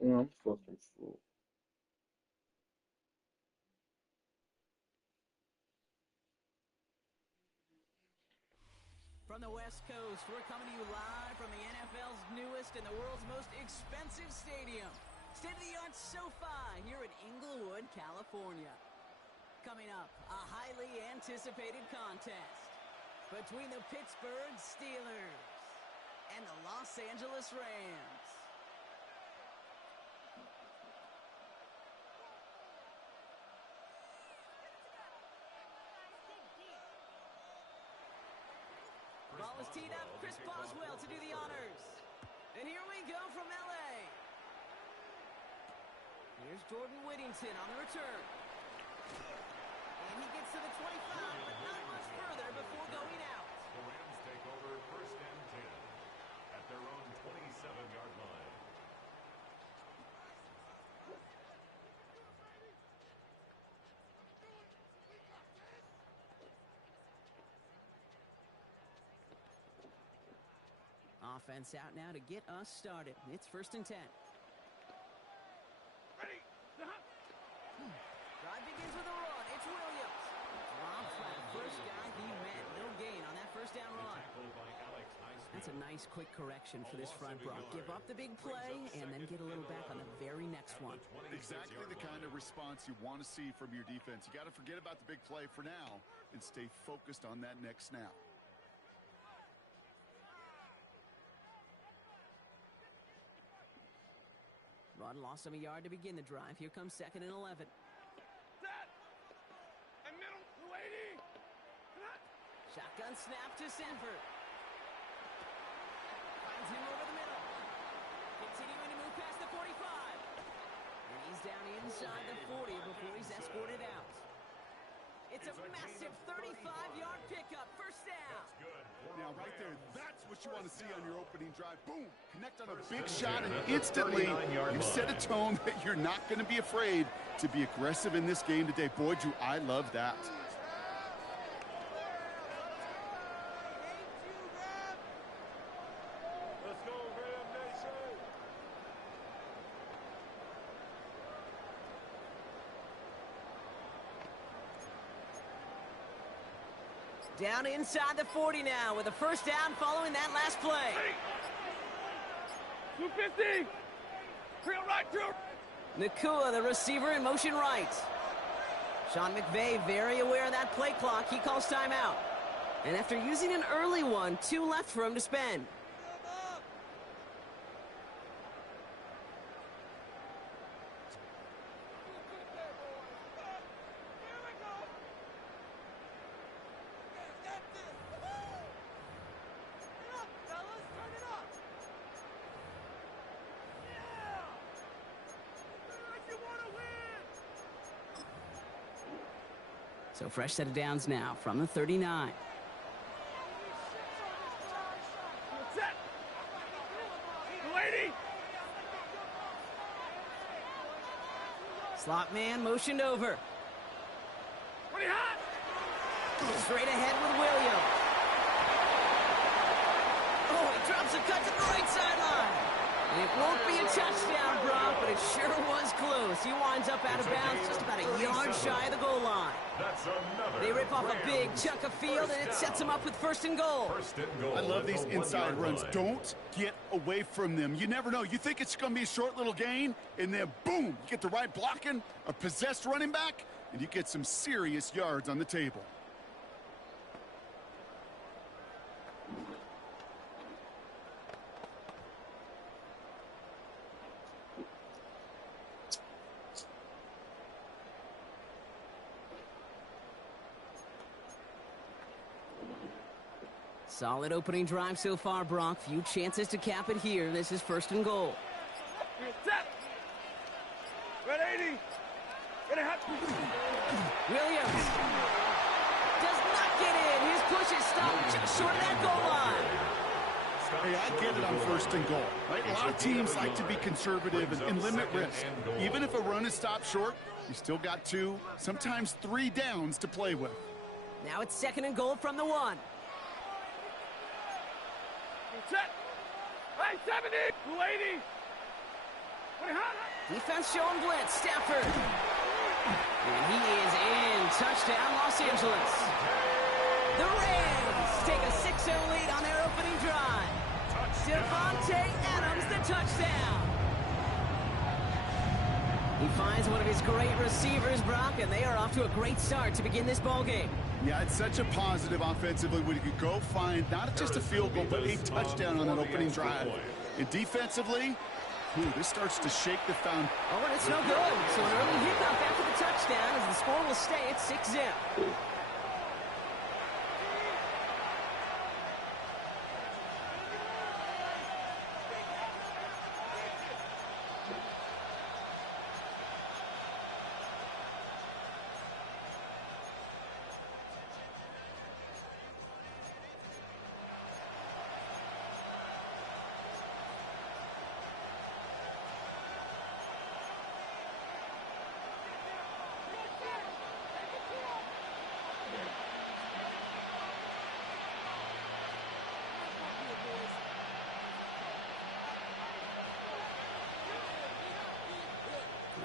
I'm fucking full. From the West Coast, we're coming to you live from the NFL's newest and the world's most expensive stadium. State-of-the-art SoFi here in Inglewood, California. Coming up, a highly anticipated contest between the Pittsburgh Steelers and the Los Angeles Rams. Ball is teed up. Chris Boswell to do the honors. And here we go from L.A. Here's Jordan Whittington on the return. And he gets to the 25, but not much further before going out. The Rams take over 1st and 10 at their own 27-yard line. offense out now to get us started. It's 1st and 10. Ready. Drive begins with a run. It's Williams. Drops by the first guy he met. No gain on that first down run. That's a nice quick correction for this front, Brock. Give up the big play and then get a little back on the very next one. Exactly the kind of response you want to see from your defense. You got to forget about the big play for now and stay focused on that next snap. Rod lost him a yard to begin the drive. Here comes 2nd and 11. Set. And middle. 280. Shotgun snap to Sanford. Finds him over the middle. Continuing to move past the 45. And he's down inside the 40 before he's escorted out. It's a massive 35-yard pickup. First down. Now, right there, that's what you want to see on your opening drive. Boom! Connect on a big shot, and instantly you set a tone that you're not going to be afraid to be aggressive in this game today. Boy, do I love that. Let's go, Ram Nation. Down inside the 40 now with a first down following that last play. 250. Trail right, trail. Nakua, the receiver, in motion right. Sean McVay very aware of that play clock. He calls timeout. And after using an early one, 2 left for him to spend. So fresh set of downs now from the 39. Set. 280. Slot man motioned over. Pretty hot. Straight ahead with Williams. Oh, he drops a cut to the right sideline. It won't be a touchdown, Brock, but it sure was close. He winds up out of bounds just about a yard shy of the goal line. That's another. They rip off a big chunk of field, and it sets him up with 1st and goal. First and goal. I love these inside runs. Line. Don't get away from them. You never know. You think it's going to be a short little gain, and then boom, you get the right blocking, a possessed running back, and you get some serious yards on the table. Solid opening drive so far, Brock. Few chances to cap it here. This is 1st and goal. Set. Red 80. Get a hot. Williams does not get in. His push is stopped just short of that goal line. Hey, I get it on 1st and goal, right? A lot of teams like to be conservative and limit risk. Even if a run is stopped short, you still got 2, sometimes 3 downs to play with. Now it's 2nd and goal from the 1. Set. Hey, 70. 280. Pretty hot. Defense showing blitz. Stafford. And he is in. Touchdown, Los Angeles. The Rams take a 6-0 lead on their opening drive. Devontae Adams, the touchdown. He finds one of his great receivers, Brock, and they are off to a great start to begin this ballgame. Yeah, it's such a positive offensively when you could go find not just a field goal, but a touchdown on that opening drive. And defensively, this starts to shake the found. Oh, and it's no good. So an early hiccup after the touchdown as the score will stay at 6-0.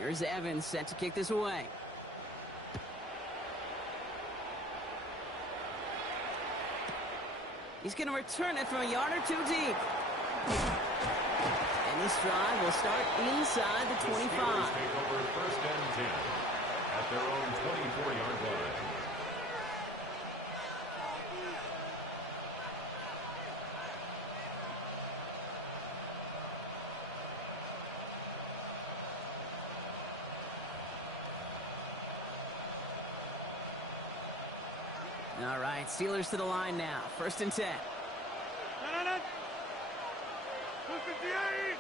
Here's Evans set to kick this away. He's going to return it from a yard or two deep. And this drive will start inside the 25. Take over first and 10 at their own 24-yard line. All right, Steelers to the line now. First and 10. 258.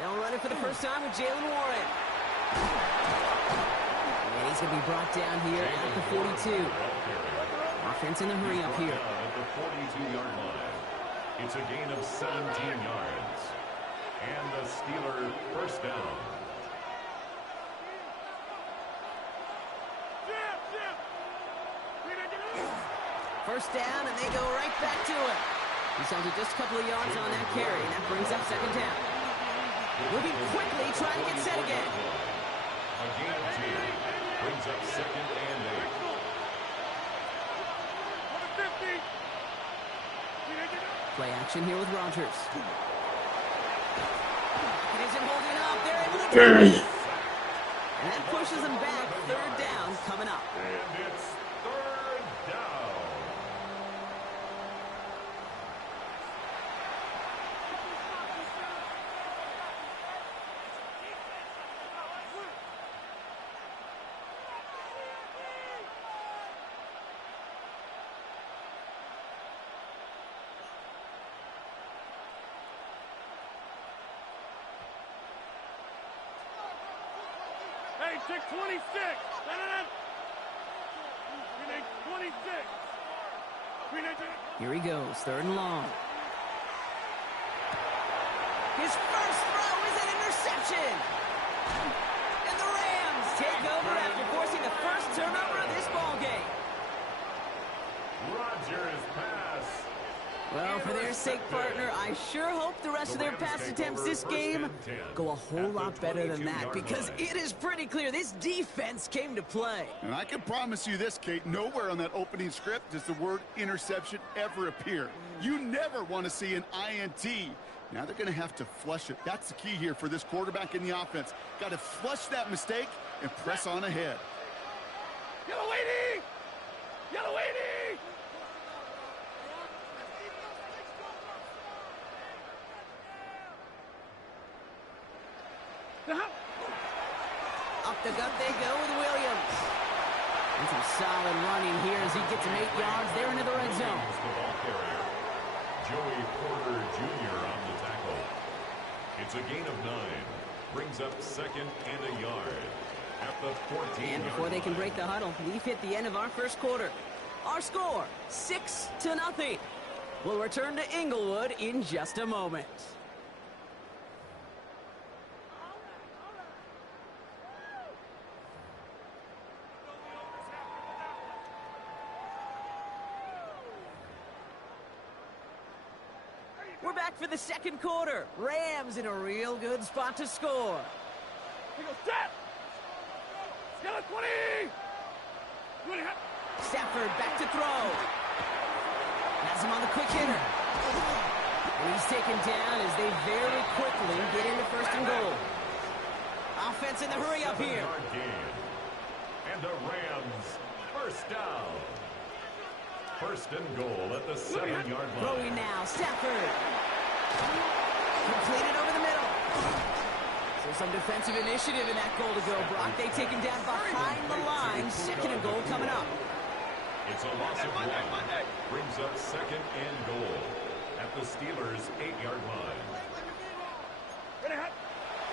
They'll run it for the first time with Jalen Warren. And he's going to be brought down here at the 42. Offense in the hurry up here. At the 42-yard line. It's a gain of 17 yards. And the Steeler first down. First down, and they go right back to it. He's only just a couple of yards on that carry, and that brings up second down. Moving quickly, trying to get set again. A gain of 2 brings up second and 8. Play action here with Rodgers. It isn't holding up. They're able to turn it. And that pushes them back. Third down coming up. And it's third down. Hey, take 26. We need 26. Here he goes, third and long. His first throw is an interception. And the Rams take over after forcing the first turnover of this ball game. Rodgers pass. Well, for their sake, partner, I sure hope the rest of their pass attempts this game go a whole lot better than that, because it is pretty clear this defense came to play. And I can promise you this, Kate, nowhere on that opening script does the word interception ever appear. You never want to see an INT. Now they're going to have to flush it. That's the key here for this quarterback in the offense. Got to flush that mistake and press on ahead. Yellow 80! Yellow 80! Up the gut they go with Williams. And some solid running here as he gets him 8 yards. They're into the red zone. The ball carrier, Joey Porter Jr. on the tackle. It's a gain of 9. Brings up second and a yard at the 14. And before they can break the huddle, we've hit the end of our first quarter. Our score, 6-0. We'll return to Inglewood in just a moment. We're back for the second quarter. Rams in a real good spot to score. We go set! Yellow 20! Stafford back to throw. Has him on the quick hitter. And he's taken down as they very quickly get into first and goal. Offense in the hurry up here. 7-yard gain. And the Rams first down. First and goal at the 7-yard line. Throwing now, Stafford. Completed over the middle. So some defensive initiative in that goal to go, Brock. They take him down behind the line. Second and goal coming up. It's a loss of 1. Brings up second and goal at the Steelers' 8-yard line.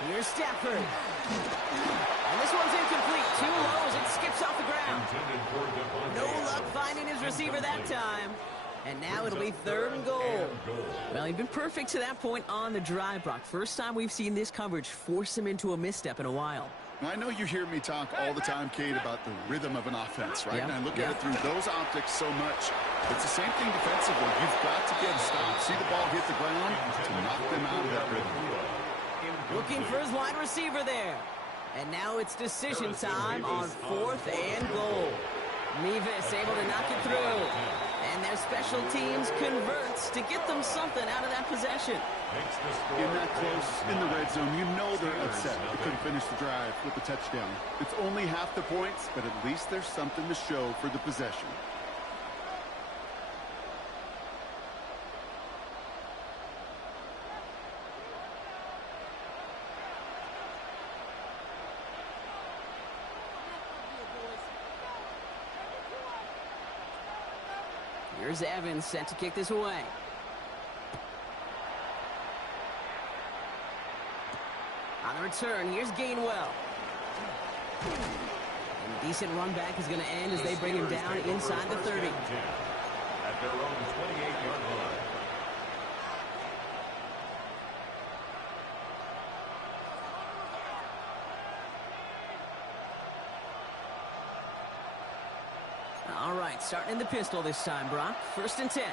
Here's Stafford. And this one's incomplete. Too low as it skips off the ground. No luck finding his receiver that time. And now it'll be third and goal. Well, he'd been perfect to that point on the drive, Brock. First time we've seen this coverage force him into a misstep in a while. I know you hear me talk all the time, Kate, about the rhythm of an offense, right? Yeah. And I look at it through those optics so much. It's the same thing defensively. You've got to get a stop, see the ball hit the ground to knock them out of that rhythm. Looking for his wide receiver there. And now it's decision time on 4th and goal. Mevis able to knock it through. And their special teams converts to get them something out of that possession. In that close, in the red zone, you know they're upset. They couldn't finish the drive with the touchdown. It's only half the points, but at least there's something to show for the possession. Here's Evans set to kick this away. On the return, here's Gainwell. And a decent run back is going to end as they bring him down inside the 30. At their own 28-yard line. All right, starting in the pistol this time, Brock. 1st and 10.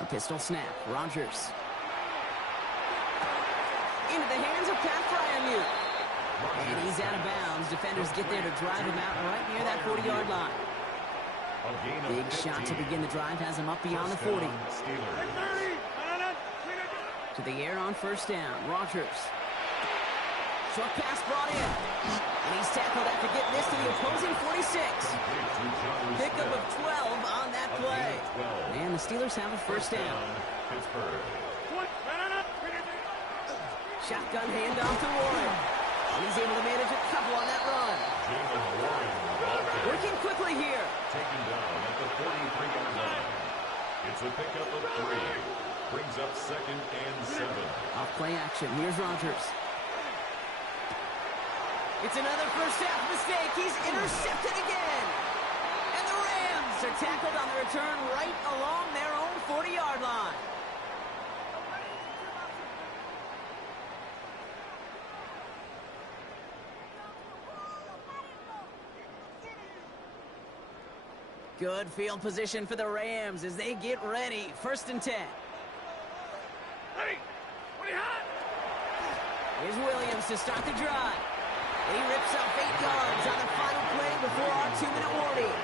A pistol snap. Rodgers. Into the hands of Pat Fryermuth. And he's out of bounds. Defenders get there to drive him out right near that 40-yard line. Big shot to begin the drive has him up beyond the 40. To the air on 1st down. Rodgers. Short pass brought in. And he's tackled after getting this to the opposing 46. Pickup of 12 on that play. And the Steelers have a 1st down. Shotgun handoff to Warren. And he's able to manage a couple on that run. Working quickly here. Taken down at the 43-yard line. It's a pickup of 3. Brings up 2nd and 7. Off play action. Here's Rodgers. It's another first half mistake. He's intercepted again. And the Rams are tackled on the return right along their own 40-yard line. Good field position for the Rams as they get ready. 1st and 10. Ready. Here's Williams to start the drive. He rips up 8 yards on the final play before our 2-minute warning.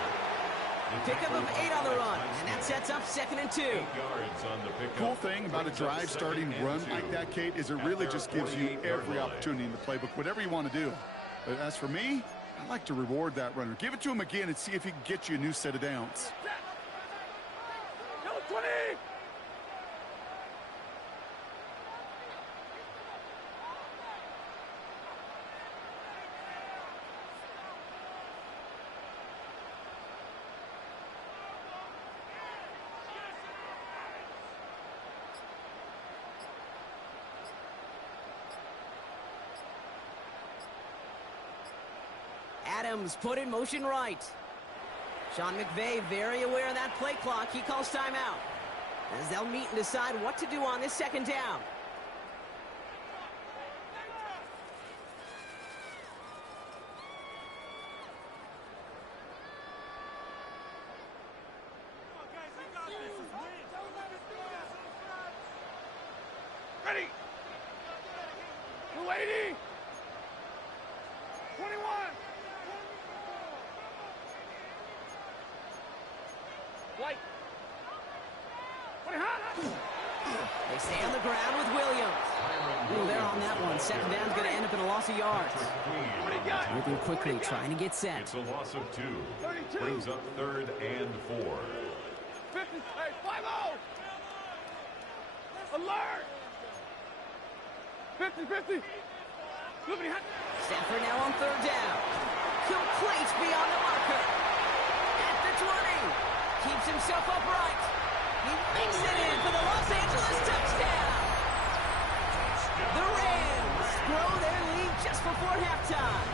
Pickup of 8 on the run, and that sets up 2nd and 2. 8 yards on the pickup. Cool thing about a drive starting run like that, Kate, is it really just gives you every opportunity in the playbook, whatever you want to do. But as for me, I like to reward that runner. Give it to him again and see if he can get you a new set of downs. Go 20. Adams put in motion right. Sean McVay very aware of that play clock. He calls timeout as they'll meet and decide what to do on this 2nd down. Ready. 280. 21. Light. 20 hot. They stay on the ground with Williams. Ooh, they're on that one. 2nd down's going to end up in a loss of yards. Moving quickly, trying to get set. It's a loss of 2. Brings up 3rd and 4. 50. Hey, 5-0. Alert. 50. Moving hot. Stafford now on 3rd down. Complete beyond the marker. At the 20. Keeps himself upright. He makes it in for the Los Angeles touchdown. The Rams grow their lead just before halftime.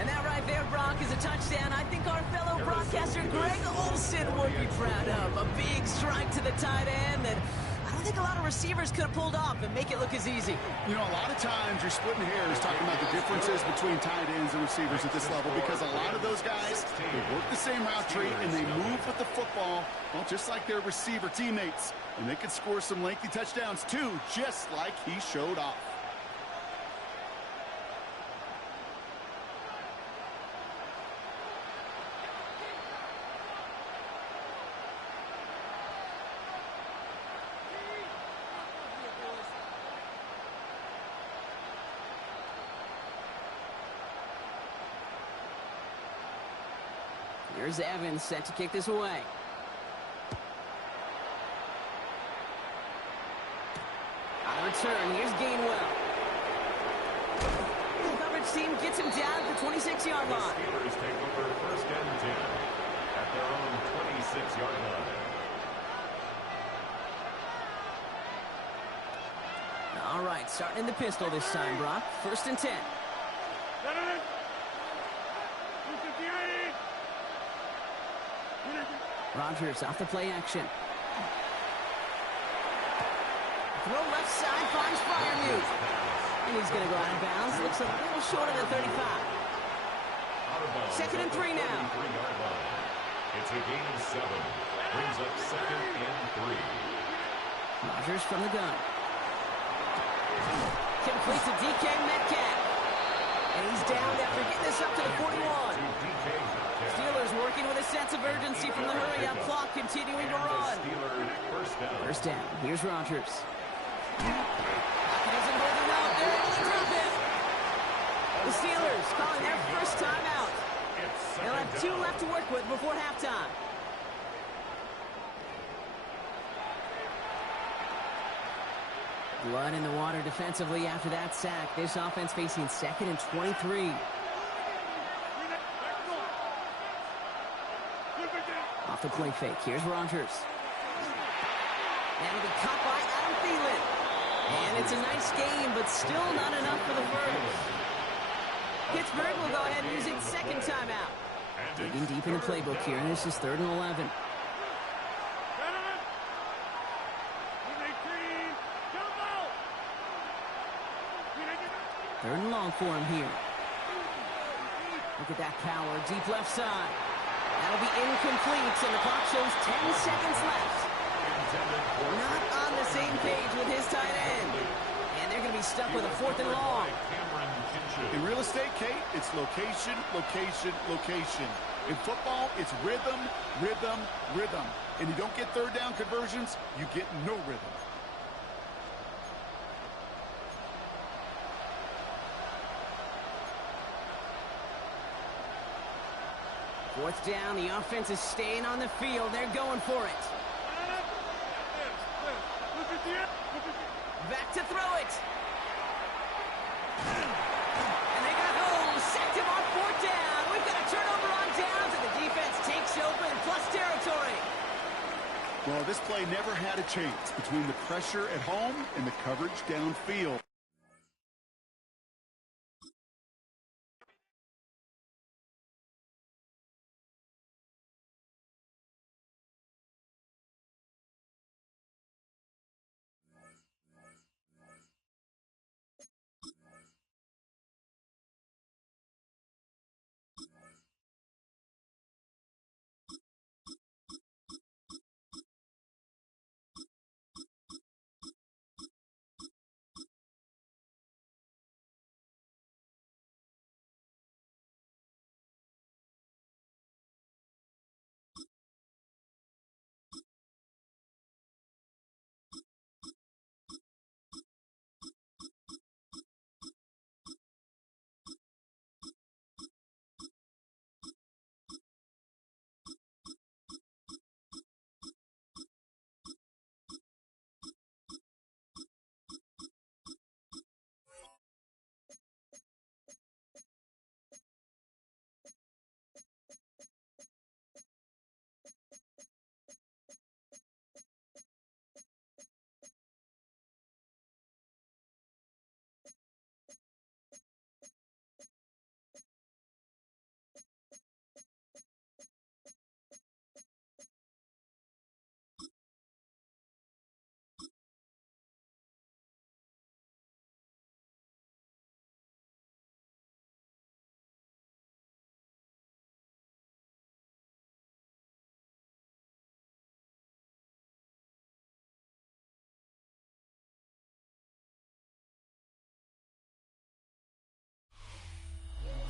And that right there Brock, is a touchdown I think our fellow broadcaster Greg Olson would be proud of. A big strike to the tight end that I don't think a lot of receivers could have pulled off and make it look as easy. You know, a lot of times you're splitting hairs talking about the differences between tight ends and receivers at this level because a lot of those guys, they work the same route tree and they move with the football, well, just like their receiver teammates. And they can score some lengthy touchdowns too, just like he showed off. Here's Evans set to kick this away. On return, here's Gainwell. The coverage team gets him down at the 26-yard line. The Steelers take over first and 10 at their own 26-yard line. All right, starting in the pistol this time, Brock. First and 10. Rodgers off the play action. Throw left side, finds Freiermuth. And he's going to go out of bounds. Looks a little short of the 35. Second and 3 now. It's a gain of 7. Brings up second and 3. Rodgers from the gun. Complete to DK Metcalf. And he's down after getting this up to the 41. Steelers working with a sense of urgency from the hurry-up clock, continuing to run. First down. Here's Rodgers. He doesn't hold him out. They're able to drop him. The Steelers calling their first timeout. They'll have 2 left to work with before halftime. Blood in the water defensively after that sack. This offense facing second and 23. Off the play fake. Here's Rodgers. That'll be caught by Adam Thielen. And it's a nice game, but still not enough for the first. Pittsburgh will go ahead and use its second timeout. Digging deep in the playbook here, and this is 3rd and 11. Third and long for him here. Look at that power, deep left side. That'll be incomplete, and the clock shows 10 seconds left. Not on the same page with his tight end. And they're going to be stuck with a 4th and long. In real estate, Kate, it's location, location, location. In football, it's rhythm, rhythm, rhythm. And you don't get third down conversions, you get no rhythm. Fourth down, the offense is staying on the field. They're going for it. Back to throw it. And they got home. Sacked him on 4th down. We've got a turnover on downs, and the defense takes over in plus territory. Well, this play never had a chance between the pressure at home and the coverage downfield.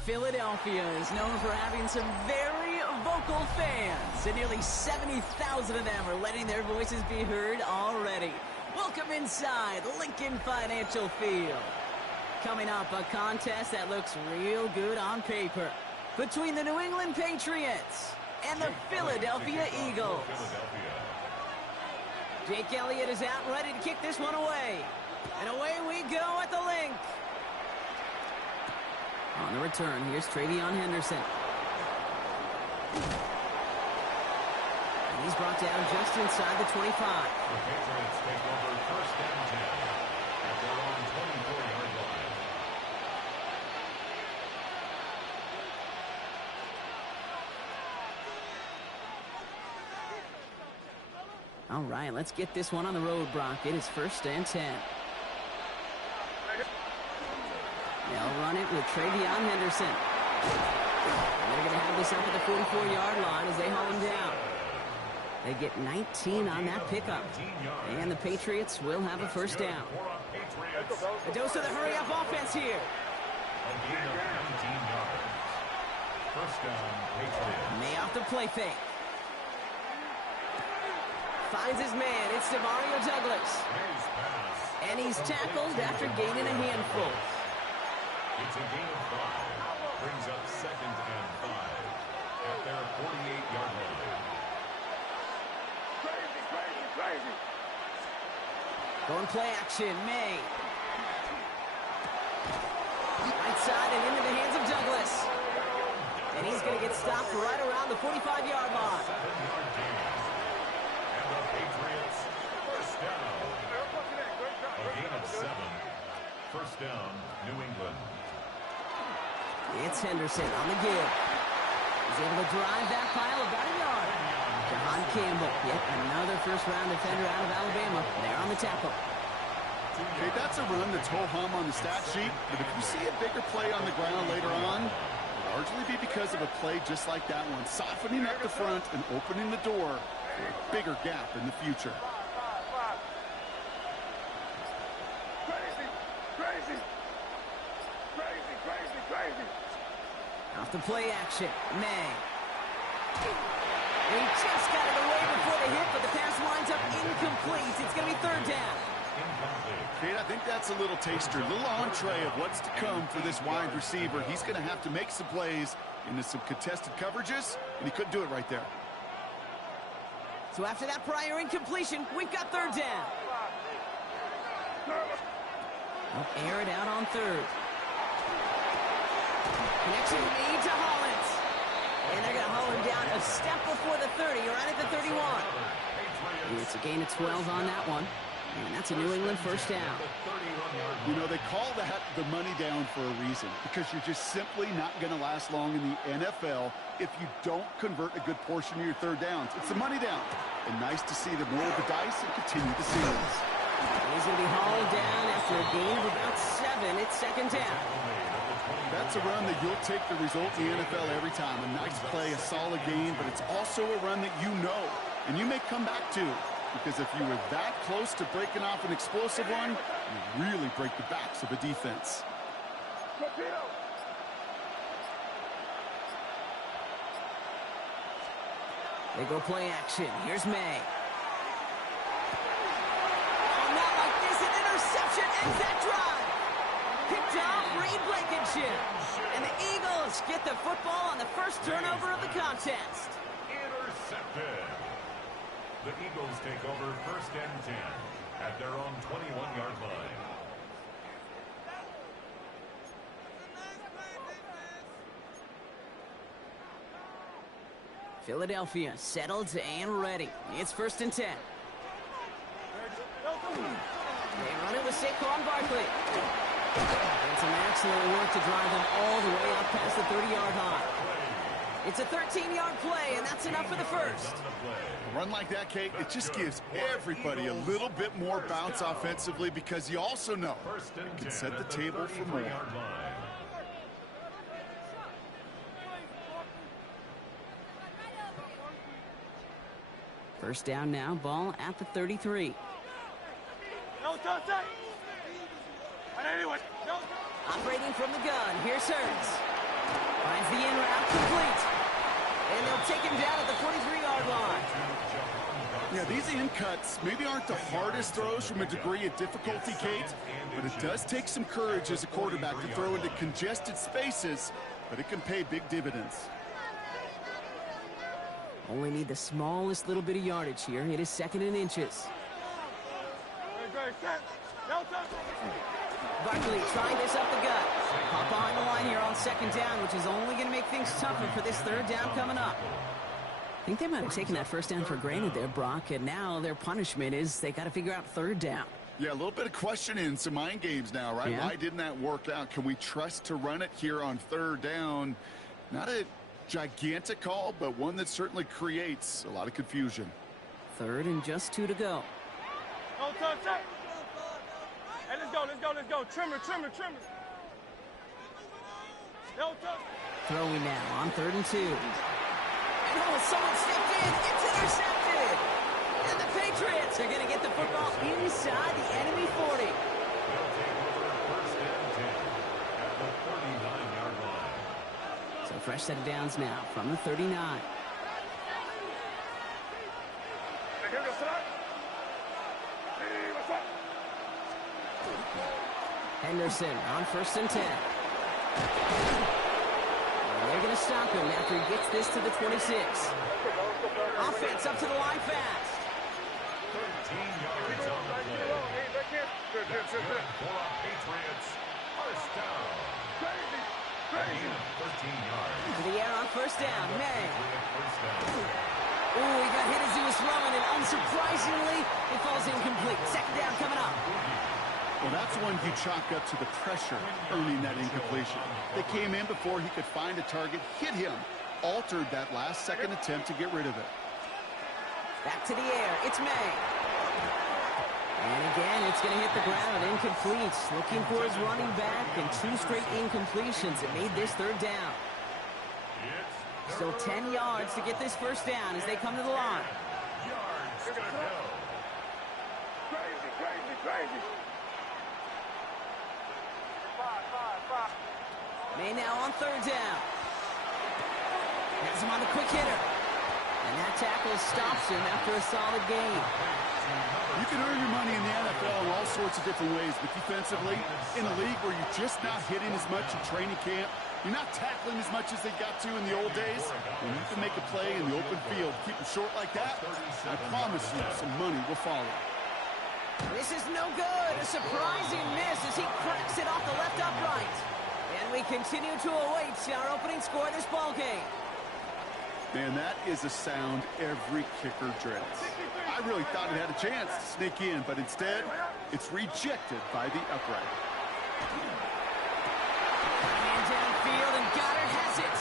Philadelphia is known for having some very vocal fans, and nearly 70,000 of them are letting their voices be heard already. Welcome inside Lincoln Financial Field. Coming up, a contest that looks real good on paper between the New England Patriots and the Philadelphia Eagles. Jake Elliott is out ready to kick this one away. And away we go at the link. On the return, here's Travion Henderson. And he's brought down just inside the 25. The Patriots take over first and 10 at their own 24-yard line. All right, let's get this one on the road, Brock. It is first and 10. They'll run it with Travion Henderson. And they're going to have this up at the 44-yard line as they haul him down. They get 19 on that pickup. And the Patriots will have a first down. A dose of the hurry-up offense here. A gain of 19 yards. First down, Patriots. May off the play fake. Finds his man. It's Demario Douglas. His pass. And he's tackled after gaining a handful. It's a gain of 5. Brings up second and 5 at their 48-yard line. Crazy. Going play action. May. Right side and into the hands of Douglas. And he's going to get stopped right around the 45-yard line. 7-yard gain. And the Patriots first down. A gain of 7. First down, New England. It's Henderson on the give. He's able to drive that pile about a yard. Jahan Campbell, yet another first-round defender out of Alabama. They're on the tackle. Okay, that's a run that's ho-hum on the stat sheet, but if you see a bigger play on the ground later on, it'll largely be because of a play just like that one, softening up the front and opening the door for a bigger gap in the future. Crazy. Off the play action, May. And he just got it away before the hit, but the pass winds up incomplete. It's going to be third down. Kate, I think that's a little taster, a little entree of what's to come for this wide receiver. He's going to have to make some plays into some contested coverages, and he couldn't do it right there. So after that prior incompletion, we've got third down. Air it out on third. Connection made to Hollins. And they're going to haul him down a step before the 30, right at the 31. It's a gain of 12 on that one. And that's a New England first down. You know, they call that the money down for a reason, because you're just simply not going to last long in the NFL if you don't convert a good portion of your third downs. It's the money down. And nice to see the roll of the dice and continue the series. He's going to be hauled down after a gain of about 7. It's second down. That's a run that you'll take the result in the NFL every time. A nice play, a solid gain, but it's also a run that you know, and you may come back to, because if you were that close to breaking off an explosive one, you really break the backs of a defense. They go play action. Here's May. Oh, not like this. An interception ends that drive. Picked off Reed Blankenship. And the Eagles get the football on the first turnover of the contest. Intercepted. The Eagles take over first and 10 at their own 21-yard line. Philadelphia settled and ready. It's first and 10. They run it with Saquon Barkley. And some excellent work to drive them all the way up past the 30-yard line. It's a 13-yard play, and that's enough for the first. A run like that, Kate, it just gives everybody a little bit more bounce offensively, because you also know it can set the table for more. First down now, ball at the 33. Operating from the gun, here's Hurts. take him down at the 43-yard line. Yeah, these in cuts maybe aren't the hardest throws from a degree of difficulty, Kate, but it does take some courage as a quarterback to throw into congested spaces, but it can pay big dividends. Only need the smallest little bit of yardage here. It is 2nd and inches. Barkley trying this up the gut. Hop behind the line here on 2nd down, which is only going to make things tougher for this 3rd down coming up. I think they might have taken that 1st down for granted there, Brock, and now their punishment is they got to figure out 3rd down. Yeah, a little bit of questioning, some mind games now, right? Yeah. Why didn't that work out? Can we trust to run it here on 3rd down? Not a gigantic call, but one that certainly creates a lot of confusion. 3rd and just 2 to go. Don't touch it. Hey, let's go, let's go, let's go. Trimmer, trimmer, trimmer. Don't touch it. Throwing now on 3rd and 2. Oh, someone stepped in. It's intercepted. And the Patriots are going to get the football inside the enemy 40. They'll take over 1st and 10 at the 39-yard line. So fresh set of downs now from the 39. Hey, here we go, sit up. Hey, what's up? Henderson on 1st and 10. And they're going to stop him after he gets this to the 26. Offense up to the line fast. 13 yards on the play. Good, good, good, good. For our Patriots, 1st down. Crazy, A crazy. gain of 13 yards. To the air on 1st down. May. 1st down. Ooh, he got hit as he was throwing, and unsurprisingly, it falls incomplete. 2nd down coming up. Well, that's one you chalk up to the pressure earning that incompletion. They came in before he could find a target, hit him, altered that last 2nd attempt to get rid of it. Back to the air. It's May. And again, it's going to hit the ground. Incomplete. Looking for his running back, and 2 straight incompletions. It made this 3rd down. Still 10 yards to get this 1st down as they come to the line. Yards to go. Crazy, crazy, crazy. Five. May now on 3rd down. Has him on the quick hitter. And that tackle stops him after a solid gain. You can earn your money in the NFL in all sorts of different ways, but defensively, in a league where you're just not hitting as much in training camp, you're not tackling as much as they got to in the old days, when you can make a play in the open field, keep them short like that, I promise you some money will follow. This is no good. A surprising miss as he cracks it off the left upright. And we continue to await our opening score of this ball game. Man, that is a sound every kicker dreads. I really thought it had a chance to sneak in, but instead, it's rejected by the upright. And downfield, and Goddard has it.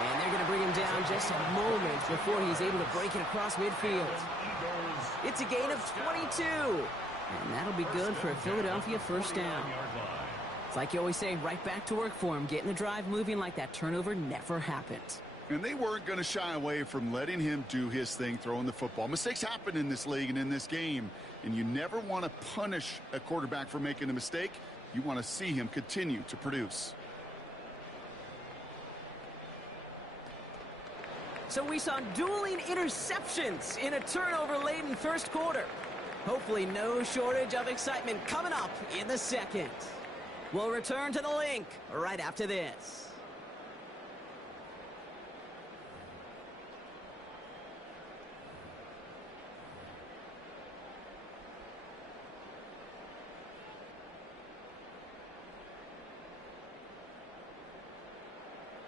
And they're going to bring him down just a moment before he's able to break it across midfield. It's a gain of 22. And that'll be good for a Philadelphia 1st down. It's like you always say, right back to work for him, getting the drive moving like that turnover never happened. And they weren't going to shy away from letting him do his thing, throwing the football. Mistakes happen in this league and in this game, and you never want to punish a quarterback for making a mistake. You want to see him continue to produce. So we saw dueling interceptions in a turnover-laden 1st quarter. Hopefully no shortage of excitement coming up in the 2nd. We'll return to the link right after this.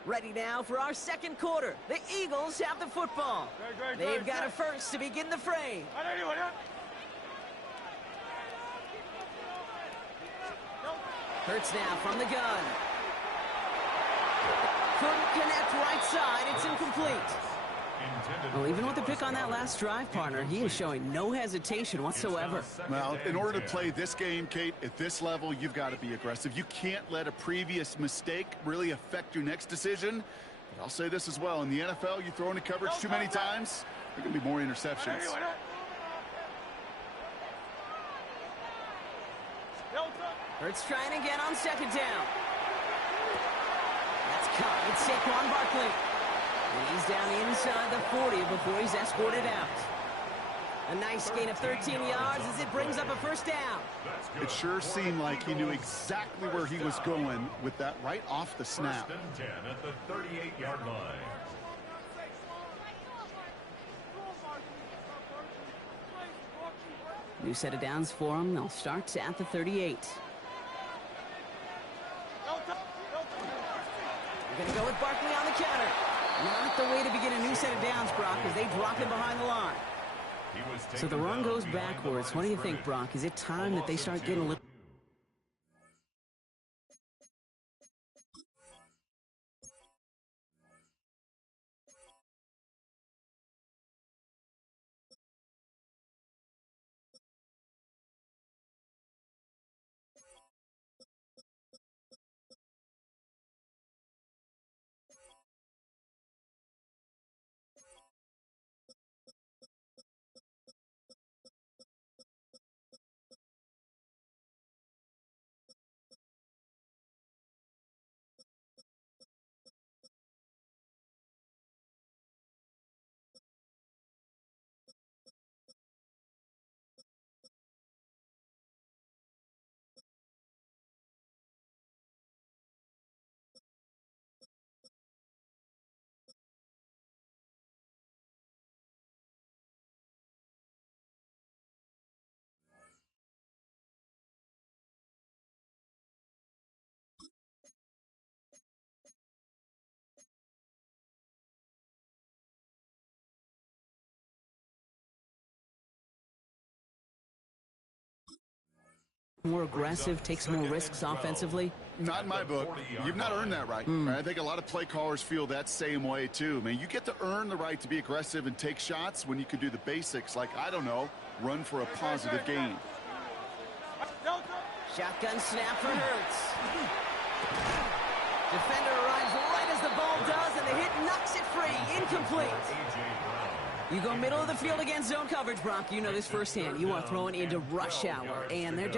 Ready now for our 2nd quarter. The Eagles have the football. They've got a first to begin the frame. Hurts now from the gun. Couldn't connect right side. It's incomplete. Well, even with the pick on that last drive, partner, he is showing no hesitation whatsoever. Well, in order to play this game, Kate, at this level, you've got to be aggressive. You can't let a previous mistake really affect your next decision. But I'll say this as well. In the NFL, you throw into coverage too many times, there are going to be more interceptions. Hurts trying again on 2nd down. That's caught. It's Saquon Barkley. And he's down inside the 40 before he's escorted out. A nice gain of 13 yards as it brings up a first down. It sure seemed like he knew exactly where he was going with that right off the snap. First and 10 at the 38-yard line. New set of downs for him. They'll start at the 38. We're going to go with Barkley on the counter. Not the way to begin a new set of downs, Brock, as they drop him behind the line. So the run goes backwards. What do you think, Brock? Is it time that they start getting a little... more aggressive, takes more risks offensively? Not in my book. You've not earned that right. I think a lot of play callers feel that same way, too. Man, you get to earn the right to be aggressive and take shots when you could do the basics, like, I don't know, run for a positive gain. Shotgun snap for Hurts. Defender arrives right as the ball does, and the hit knocks it free. Incomplete. You go middle of the field against zone coverage, Brock. You know this firsthand. You are throwing into rush hour, and there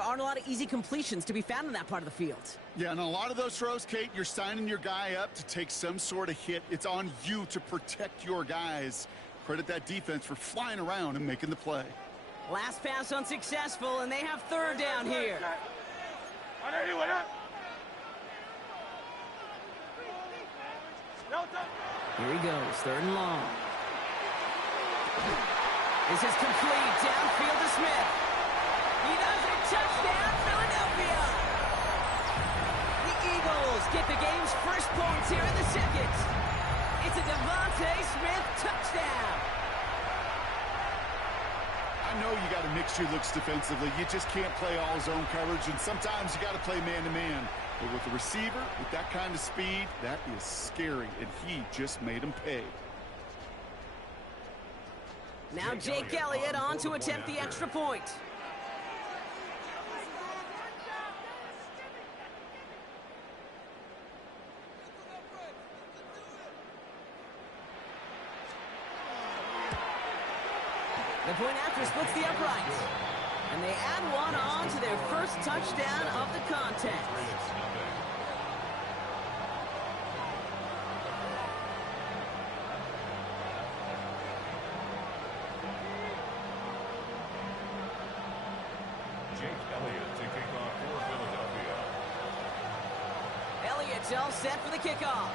aren't a lot of easy completions to be found in that part of the field. Yeah, and a lot of those throws, Kate, you're signing your guy up to take some sort of hit. It's on you to protect your guys. Credit that defense for flying around and making the play. Last pass unsuccessful, and they have third down here. Here he goes, third and long. This is complete, downfield to Smith. He does it, touchdown, Philadelphia! The Eagles get the game's first points here in the second. It's a Devontae Smith touchdown. I know you got to mix your looks defensively. You just can't play all zone coverage, and sometimes you got to play man-to-man. But with the receiver, with that kind of speed, that is scary, and he just made him pay. Now Jake Elliott on to attempt the extra point. The point after splits the upright. And they add one on to their first touchdown of the contest. All set for the kickoff.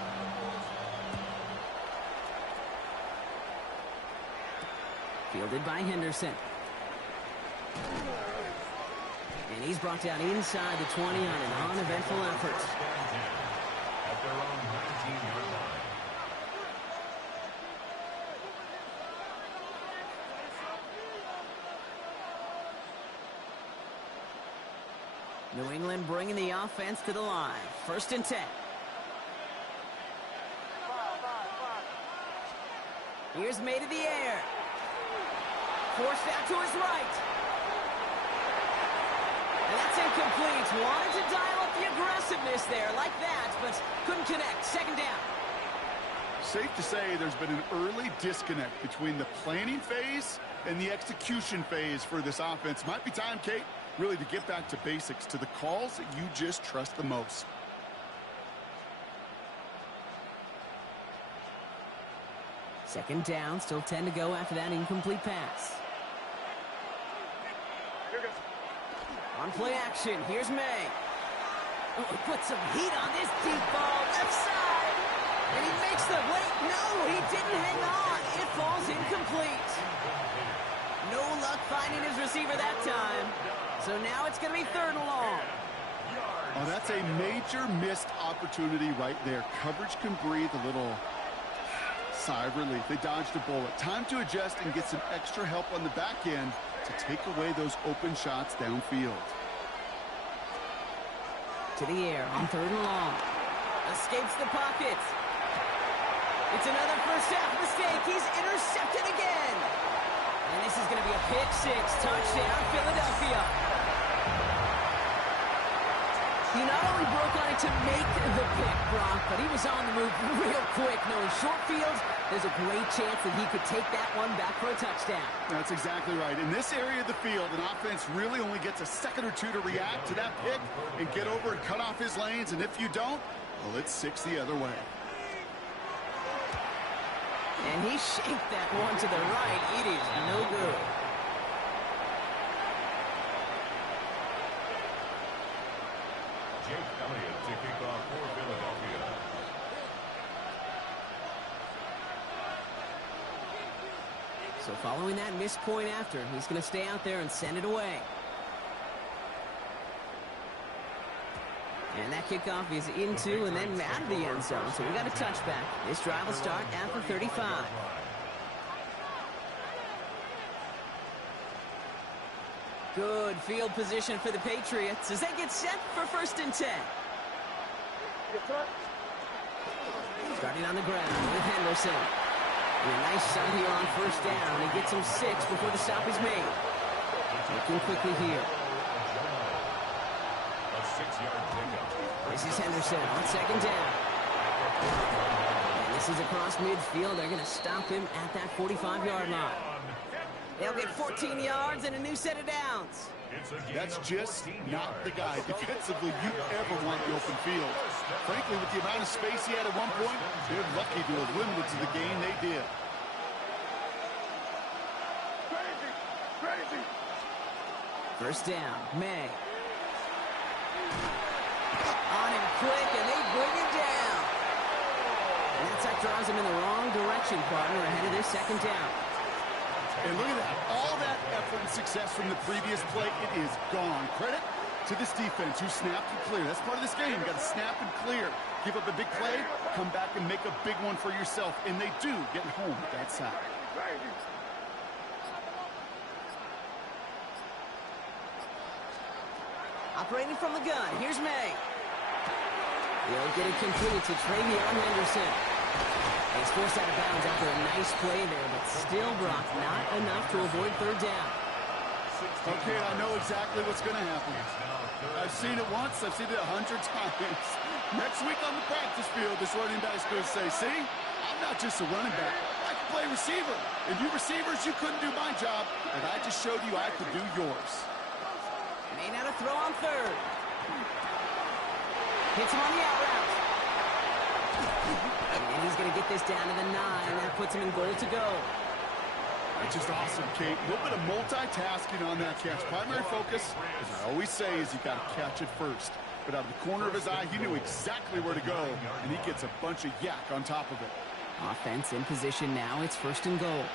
Fielded by Henderson. And he's brought down inside the 20 on an uneventful effort. At their own 19-yard line. New England bringing the offense to the line. First and 10. Here's made to the air. Forced out to his right. And that's incomplete. Wanted to dial up the aggressiveness there like that, but couldn't connect. Second down. Safe to say there's been an early disconnect between the planning phase and the execution phase for this offense. Might be time, Kate, really to get back to basics, to the calls that you just trust the most. Second down, still 10 to go after that incomplete pass. On play action, here's May. Oh, he puts some heat on this deep ball, left side. And he makes the, wait, no, he didn't hang on. It falls incomplete. No luck finding his receiver that time. So now it's going to be 3rd and long. Oh, that's a major missed opportunity right there. Coverage can breathe a little sigh of relief. They dodged a bullet. Time to adjust and get some extra help on the back end to take away those open shots downfield. To the air on 3rd and long. Escapes the pocket. It's another first half mistake. He's intercepted again. And this is going to be a pick 6. Touchdown, Philadelphia. He not only broke on it to make the pick, Brock, but he was on the move real quick. Knowing short fields, there's a great chance that he could take that one back for a touchdown. That's exactly right. In this area of the field, an offense really only gets a second or two to react to that pick and get over and cut off his lanes. And if you don't, well, it's 6 the other way. And he shanked that one to the right. It is no good. Jake Elliott to kick off for Philadelphia. So following that missed point after, he's going to stay out there and send it away. And that kickoff is into and then out of the end zone. So we got a touchback. This drive will start after 35. Good field position for the Patriots as they get set for 1st and 10. Starting on the ground with Henderson. And a nice start here on 1st down. He gets him 6 before the stop is made. Looking quickly here. A 6-yard pickup. This is Henderson on 2nd down. And this is across midfield. They're going to stop him at that 45-yard line. They'll get 14 yards and a new set of downs. That's just not the guy defensively you ever want the open field. Frankly, with the amount of space he had at one point, they're lucky to have limited to the game they did. First down, May. On him quick, and they bring him down. And that drives him in the wrong direction, partner, ahead of this 2nd down. And look at that. All that effort and success from the previous play, it is gone. Credit to this defense who snapped and cleared. That's part of this game. You got to snap and clear. Give up a big play, come back and make a big one for yourself. And they do get home at that side. Operating from the gun, here's May. He'll get it complete to Travion Henderson. He's forced out of bounds after a nice play there, but still, Brock, not enough to avoid 3rd down. Okay, I know exactly what's going to happen. I've seen it once, I've seen it 100 times. Next week on the practice field, this running back's going to say, see, I'm not just a running back. I can play receiver. And you receivers, you couldn't do my job, and I just showed you I could do yours. May not a throw on 3rd. Hits him on the out route. And he's going to get this down to the 9. That puts him in goal to go. That's just awesome, Kate. A little bit of multitasking on that catch. Primary focus, as I always say, is you got to catch it first. But out of the corner of his eye, he knew exactly where to go, and he gets a bunch of yak on top of it. Offense in position now. It's 1st and goal.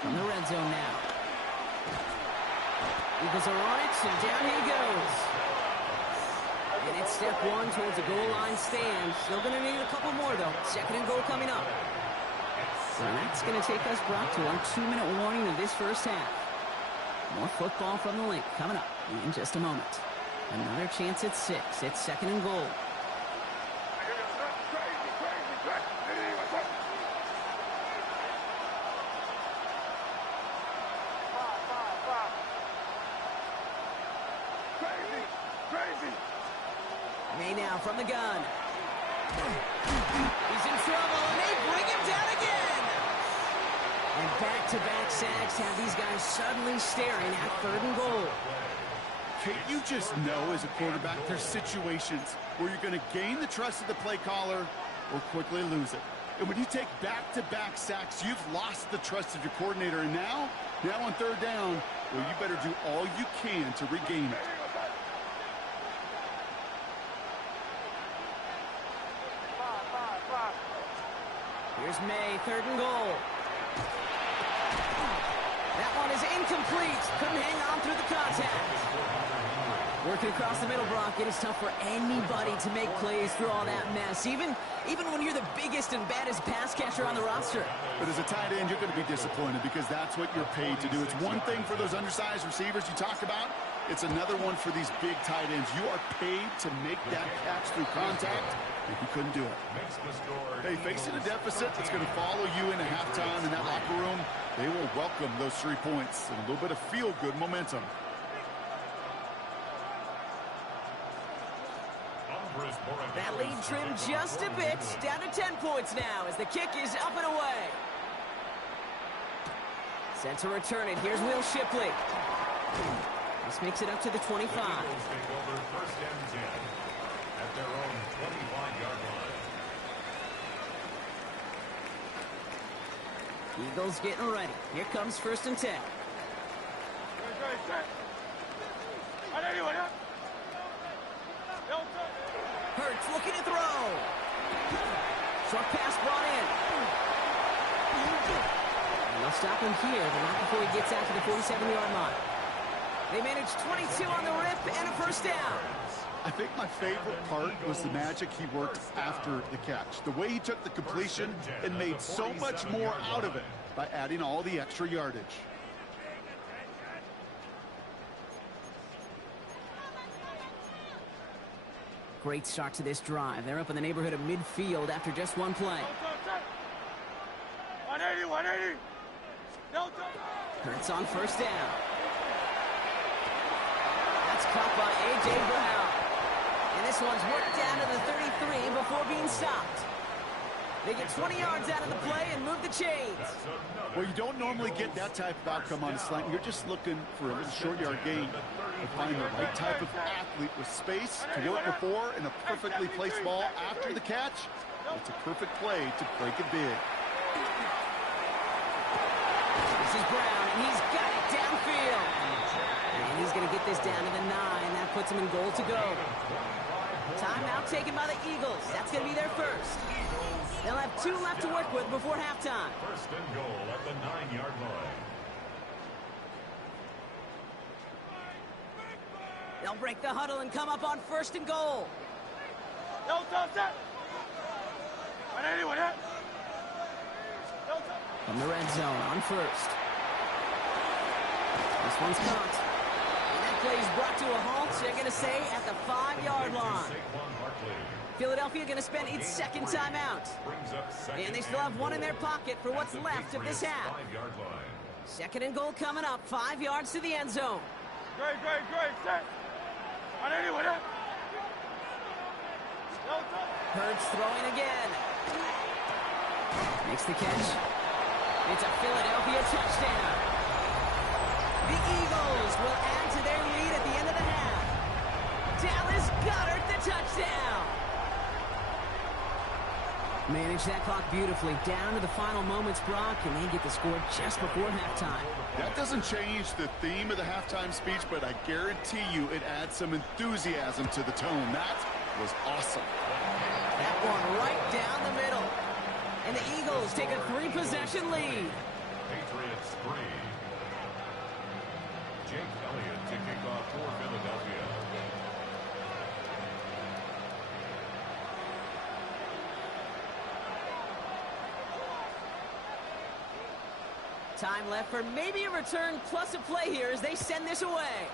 From the red zone now. Eagles are on it, and down he goes. And it's step 1 towards the goal line stand. Still going to need a couple more, though. 2nd and goal coming up. So that's going to take us, Brock, to our 2-minute warning of this first half. More football from the link coming up in just a moment. Another chance at 6. It's 2nd and goal. May now from the gun. He's in trouble, and they bring him down again. And Back-to-back sacks have these guys suddenly staring at 3rd and goal. Can't you just know as a quarterback there's situations where you're going to gain the trust of the play caller or quickly lose it? And when you take back-to-back sacks, you've lost the trust of your coordinator. And now on 3rd down, well, you better do all you can to regain it. Here's May, 3rd and goal. That one is incomplete. Couldn't hang on through the contact. Working across the middle, Brock, it is tough for anybody to make plays through all that mess, even when you're the biggest and baddest pass catcher on the roster. But as a tight end, you're going to be disappointed because that's what you're paid to do. It's one thing for those undersized receivers you talk about. It's another one for these big tight ends. You are paid to make that catch through contact, and you couldn't do it. Hey, facing a deficit that's going to follow you into halftime in that locker room, they will welcome those 3 points and a little bit of feel-good momentum. That lead trimmed just a bit, down to 10 points now as the kick is up and away. Set to return it. Here's Will Shipley. This makes it up to the 25. Eagles getting ready. Here comes 1st and 10. Hurts looking to throw. Short pass brought in. And they'll stop him here, but not before he gets out to the 47-yard line. They managed 22 on the rip and a 1st down. I think my favorite part was the magic he worked after the catch. The way he took the completion and made so much more out of it by adding all the extra yardage. Great start to this drive. They're up in the neighborhood of midfield after just one play. 180, 180. Hurts on 1st down. That's caught by A.J. Brown. And this one's worked down to the 33 before being stopped. They get 20 yards out of the play and move the chains. Well, you don't normally get that type of outcome on a slant. You're just looking for a little short yard gain. To find the right type of athlete with space to work before and a perfectly placed ball after the catch. It's a perfect play to break it big. This is Brown, and he's got it downfield. And he's going to get this down to the 9. That puts him in goal to go. Timeout taken by the Eagles. That's going to be their first. They'll have 2 left to work with before halftime. 1st and goal at the 9-yard line. They'll break the huddle and come up on 1st and goal. From the red zone on 1st. This one's caught. And that play is brought to a halt, they're going to say, at the 5-yard line. Philadelphia going to spend its 2nd timeout. And they still have 1 in their pocket for what's left of this half. 2nd and goal coming up, 5 yards to the end zone. Great, set. 180, 180. Hurts throwing again. Makes the catch. It's a Philadelphia touchdown. The Eagles will add to their lead at the end of the half. Dallas Goedert the touchdown. Manage that clock beautifully down to the final moments, Brock, and they get the score just before halftime. That doesn't change the theme of the halftime speech, but I guarantee you it adds some enthusiasm to the tone. That was awesome. That one right down the middle. And the Eagles take a 3-possession lead. Patriots 3. Jake Elliott to kick off for Philadelphia. Time left for maybe a return plus a play here as they send this away.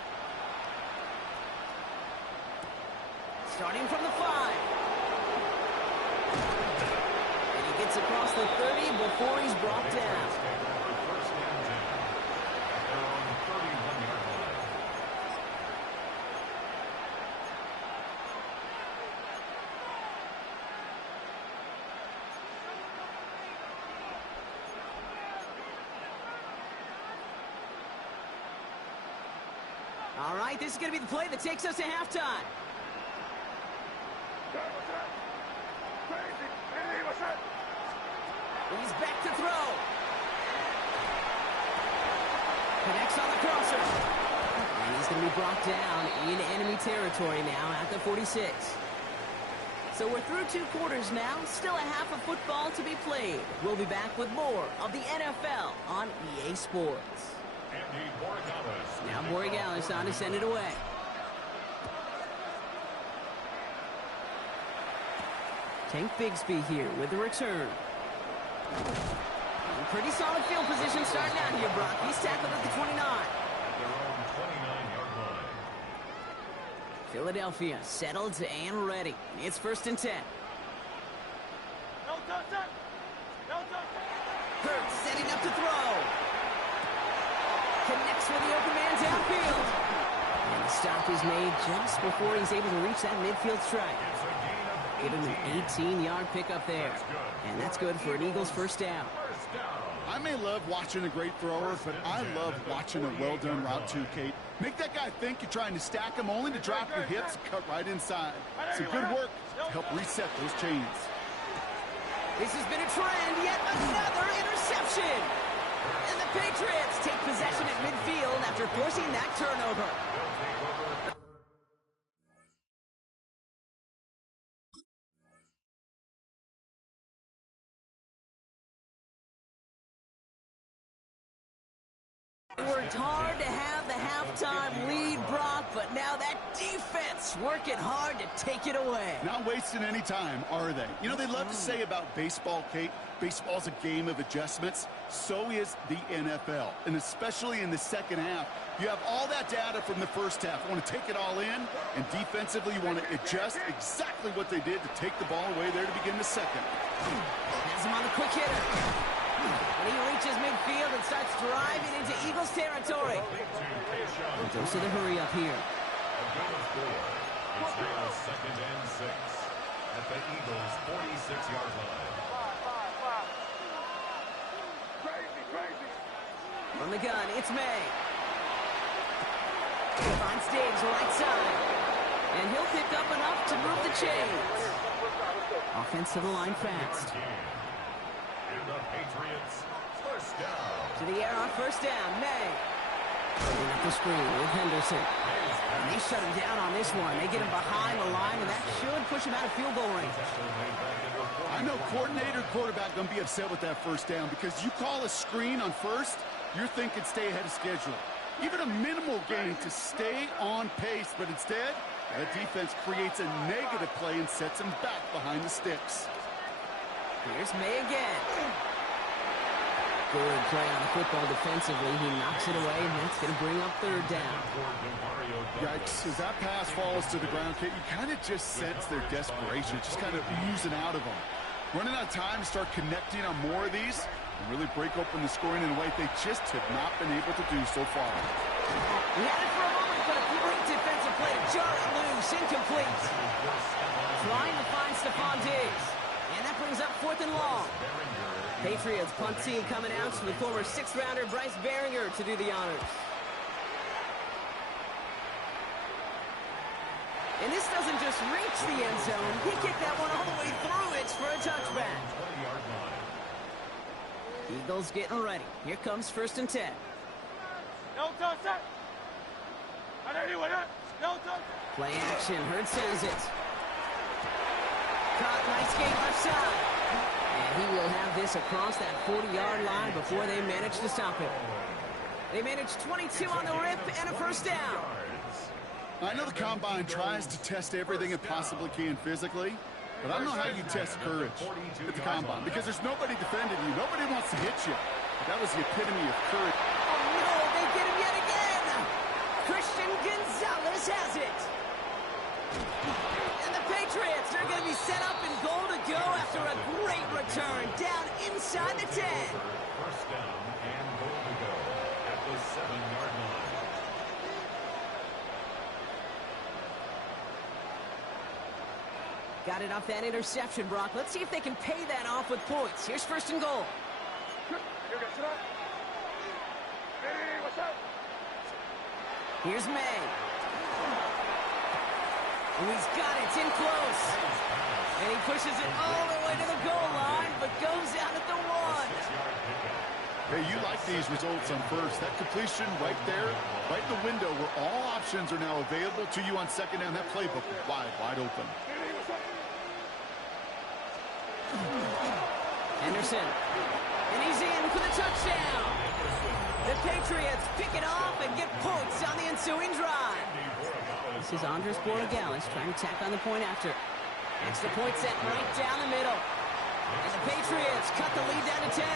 Starting from the 5. And he gets across the 30 before he's brought down. right, this is going to be the play that takes us to halftime. He's back to throw. Connects on the crosser. And he's going to be brought down in enemy territory now at the 46. So we're through 2 quarters now. Still a half of football to be played. We'll be back with more of the NFL on EA Sports. Now Borregales on to send it away. Tank Bigsby here with the return. Pretty solid field position starting out here, Brock. He's tackled at the 29. Their own 29-yard line. Philadelphia settled and ready. It's 1st and 10. No touch. No touch. Hurts setting up to throw. Connects with the open man downfield. And the stop is made just before he's able to reach that midfield strike. Give him an 18-yard pickup there. And that's good for an Eagles first down. I may love watching a great thrower, but I love watching a well-done route too, Kate. Make that guy think you're trying to stack him only to drop your hips and cut right inside. Some good work to help reset those chains. This has been a trend, yet another interception. And the Patriots take possession at midfield after forcing that turnover. They worked hard to have the halftime lead, Brock, but now that defense working hard to take it away. Not wasting any time, are they? You know, they love to say about baseball, Kate, baseball's a game of adjustments. So is the NFL, and especially in the second half. You have all that data from the first half. You want to take it all in, and defensively you want to adjust exactly what they did to take the ball away there to begin the second. Has him on the quick hitter. And he reaches midfield and starts driving into Eagles territory. And goes to the hurry up here. A gain of 4. It's now 2nd and 6 at the Eagles' 46-yard line. From the gun, it's May. Finds Diggs right side. And he'll pick up enough to move the chains. Offense to the line fast. And the Patriots first down. To the air on first down, May. Putting up the screen with Henderson. And they shut him down on this one. They get him behind the line, and that should push him out of field goal range. I know coordinator, quarterback going to be upset with that first down because you call a screen on first, you're thinking stay ahead of schedule. Even a minimal gain to stay on pace, but instead, that defense creates a negative play and sets him back behind the sticks. Here's May again. Good play on the football defensively. He knocks it away, and that's going to bring up third down. Yikes, as that pass falls to the ground, Kate, you kind of just sense their desperation, just kind of oozing out of them. Running out of time to start connecting on more of these and really break open the scoring in a way they just have not been able to do so far. He had it for a moment, but a great defensive play to jar it loose, incomplete. Trying to find Stephon Diggs. And that brings up 4th and long. Patriots punt team coming out to the former 6th-rounder Bryce Behringer to do the honors. And this doesn't just reach the end zone. He kicked that one all the way through it for a touchback. Eagles getting ready. Here comes 1st and 10. No touch. No touch. Play action. Hurd sends it. Caught, nice game left side. And he will have this across that 40-yard line before they manage to stop it. They managed 22 on the rip and a first down. I know the Combine tries to test everything it possibly can physically, but I don't know how you test courage at the Combine because there's nobody defending you. Nobody wants to hit you. But that was the epitome of courage. Oh, no, they get him yet again. Christian Gonzalez has it. And the Patriots are going to be set up and goal to go after a great return down inside the 10. First down and goal to go at the 7-yard line. Got it off that interception, Brock. Let's see if they can pay that off with points. Here's 1st and goal. Here's May. Oh, he's got it. It's in close. And he pushes it all the way to the goal line, but goes out at the 1. Hey, you like these results on first. That completion right there, right in the window where all options are now available to you on second down. That playbook wide open. Henderson. And he's in for the touchdown. The Patriots pick it off and get points on the ensuing drive. This is Andres Borregales trying to tack on the point after. Extra point set right down the middle. And the Patriots cut the lead down to 10.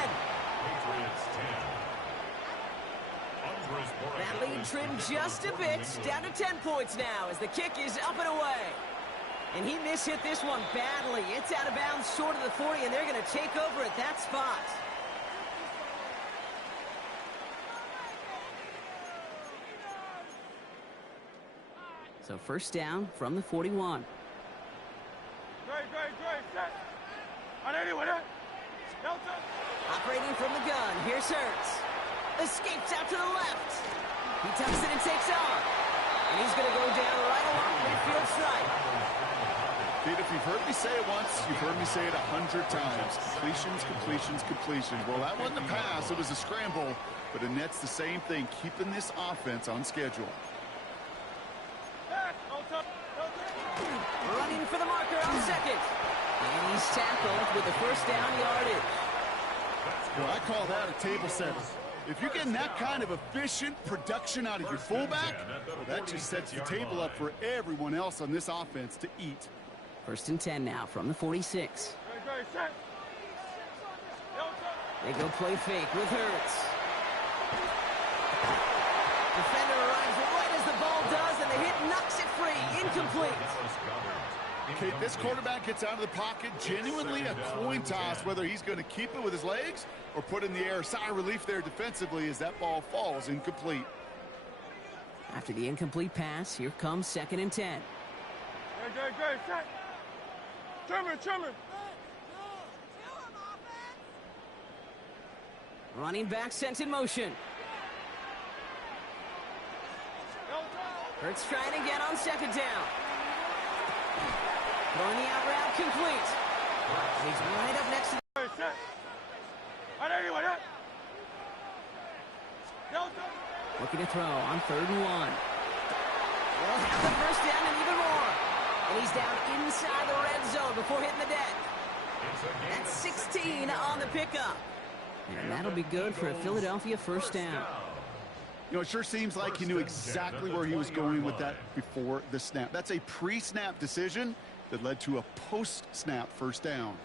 That lead trimmed just a bit, down to 10 points now as the kick is up and away. And he mishit this one badly. It's out of bounds short of the 40, and they're going to take over at that spot. So first down from the 41. Set. On anyone, Operating from the gun, here's Hurts. Escapes out to the left. He tucks it and takes off. And he's going to go down right along midfield stripe. Pete, if you've heard me say it once, you've heard me say it 100 times. Completions. Well, that wasn't a pass. It was a scramble. But it nets the same thing, keeping this offense on schedule. Running for the marker on second. And he's tackled with the first down yardage. Well, I call that a table setter. If you're getting that kind of efficient production out of your fullback, well, that just sets the table up for everyone else on this offense to eat. First and 10 now from the 46. set. They go play fake with Hurts. Defender arrives right as the ball does, and the hit knocks it free. Incomplete. Okay, this quarterback gets out of the pocket, genuinely a coin toss, whether he's going to keep it with his legs or put in the air. Sigh of relief there defensively as that ball falls incomplete. After the incomplete pass, here comes second and 10. Set. Trimmer. Running back sent in motion. Hurts trying again on second down. Throwing the out route complete. He's right up next to the... Set. On anyone, Looking to throw on 3rd and 1. They'll have the first down and even more. And he's down inside the red zone before hitting the deck. That's 16 on the pickup. And that'll be good for a Philadelphia first down. You know, it sure seems like he knew exactly where he was going with that before the snap. That's a pre-snap decision that led to a post-snap first down.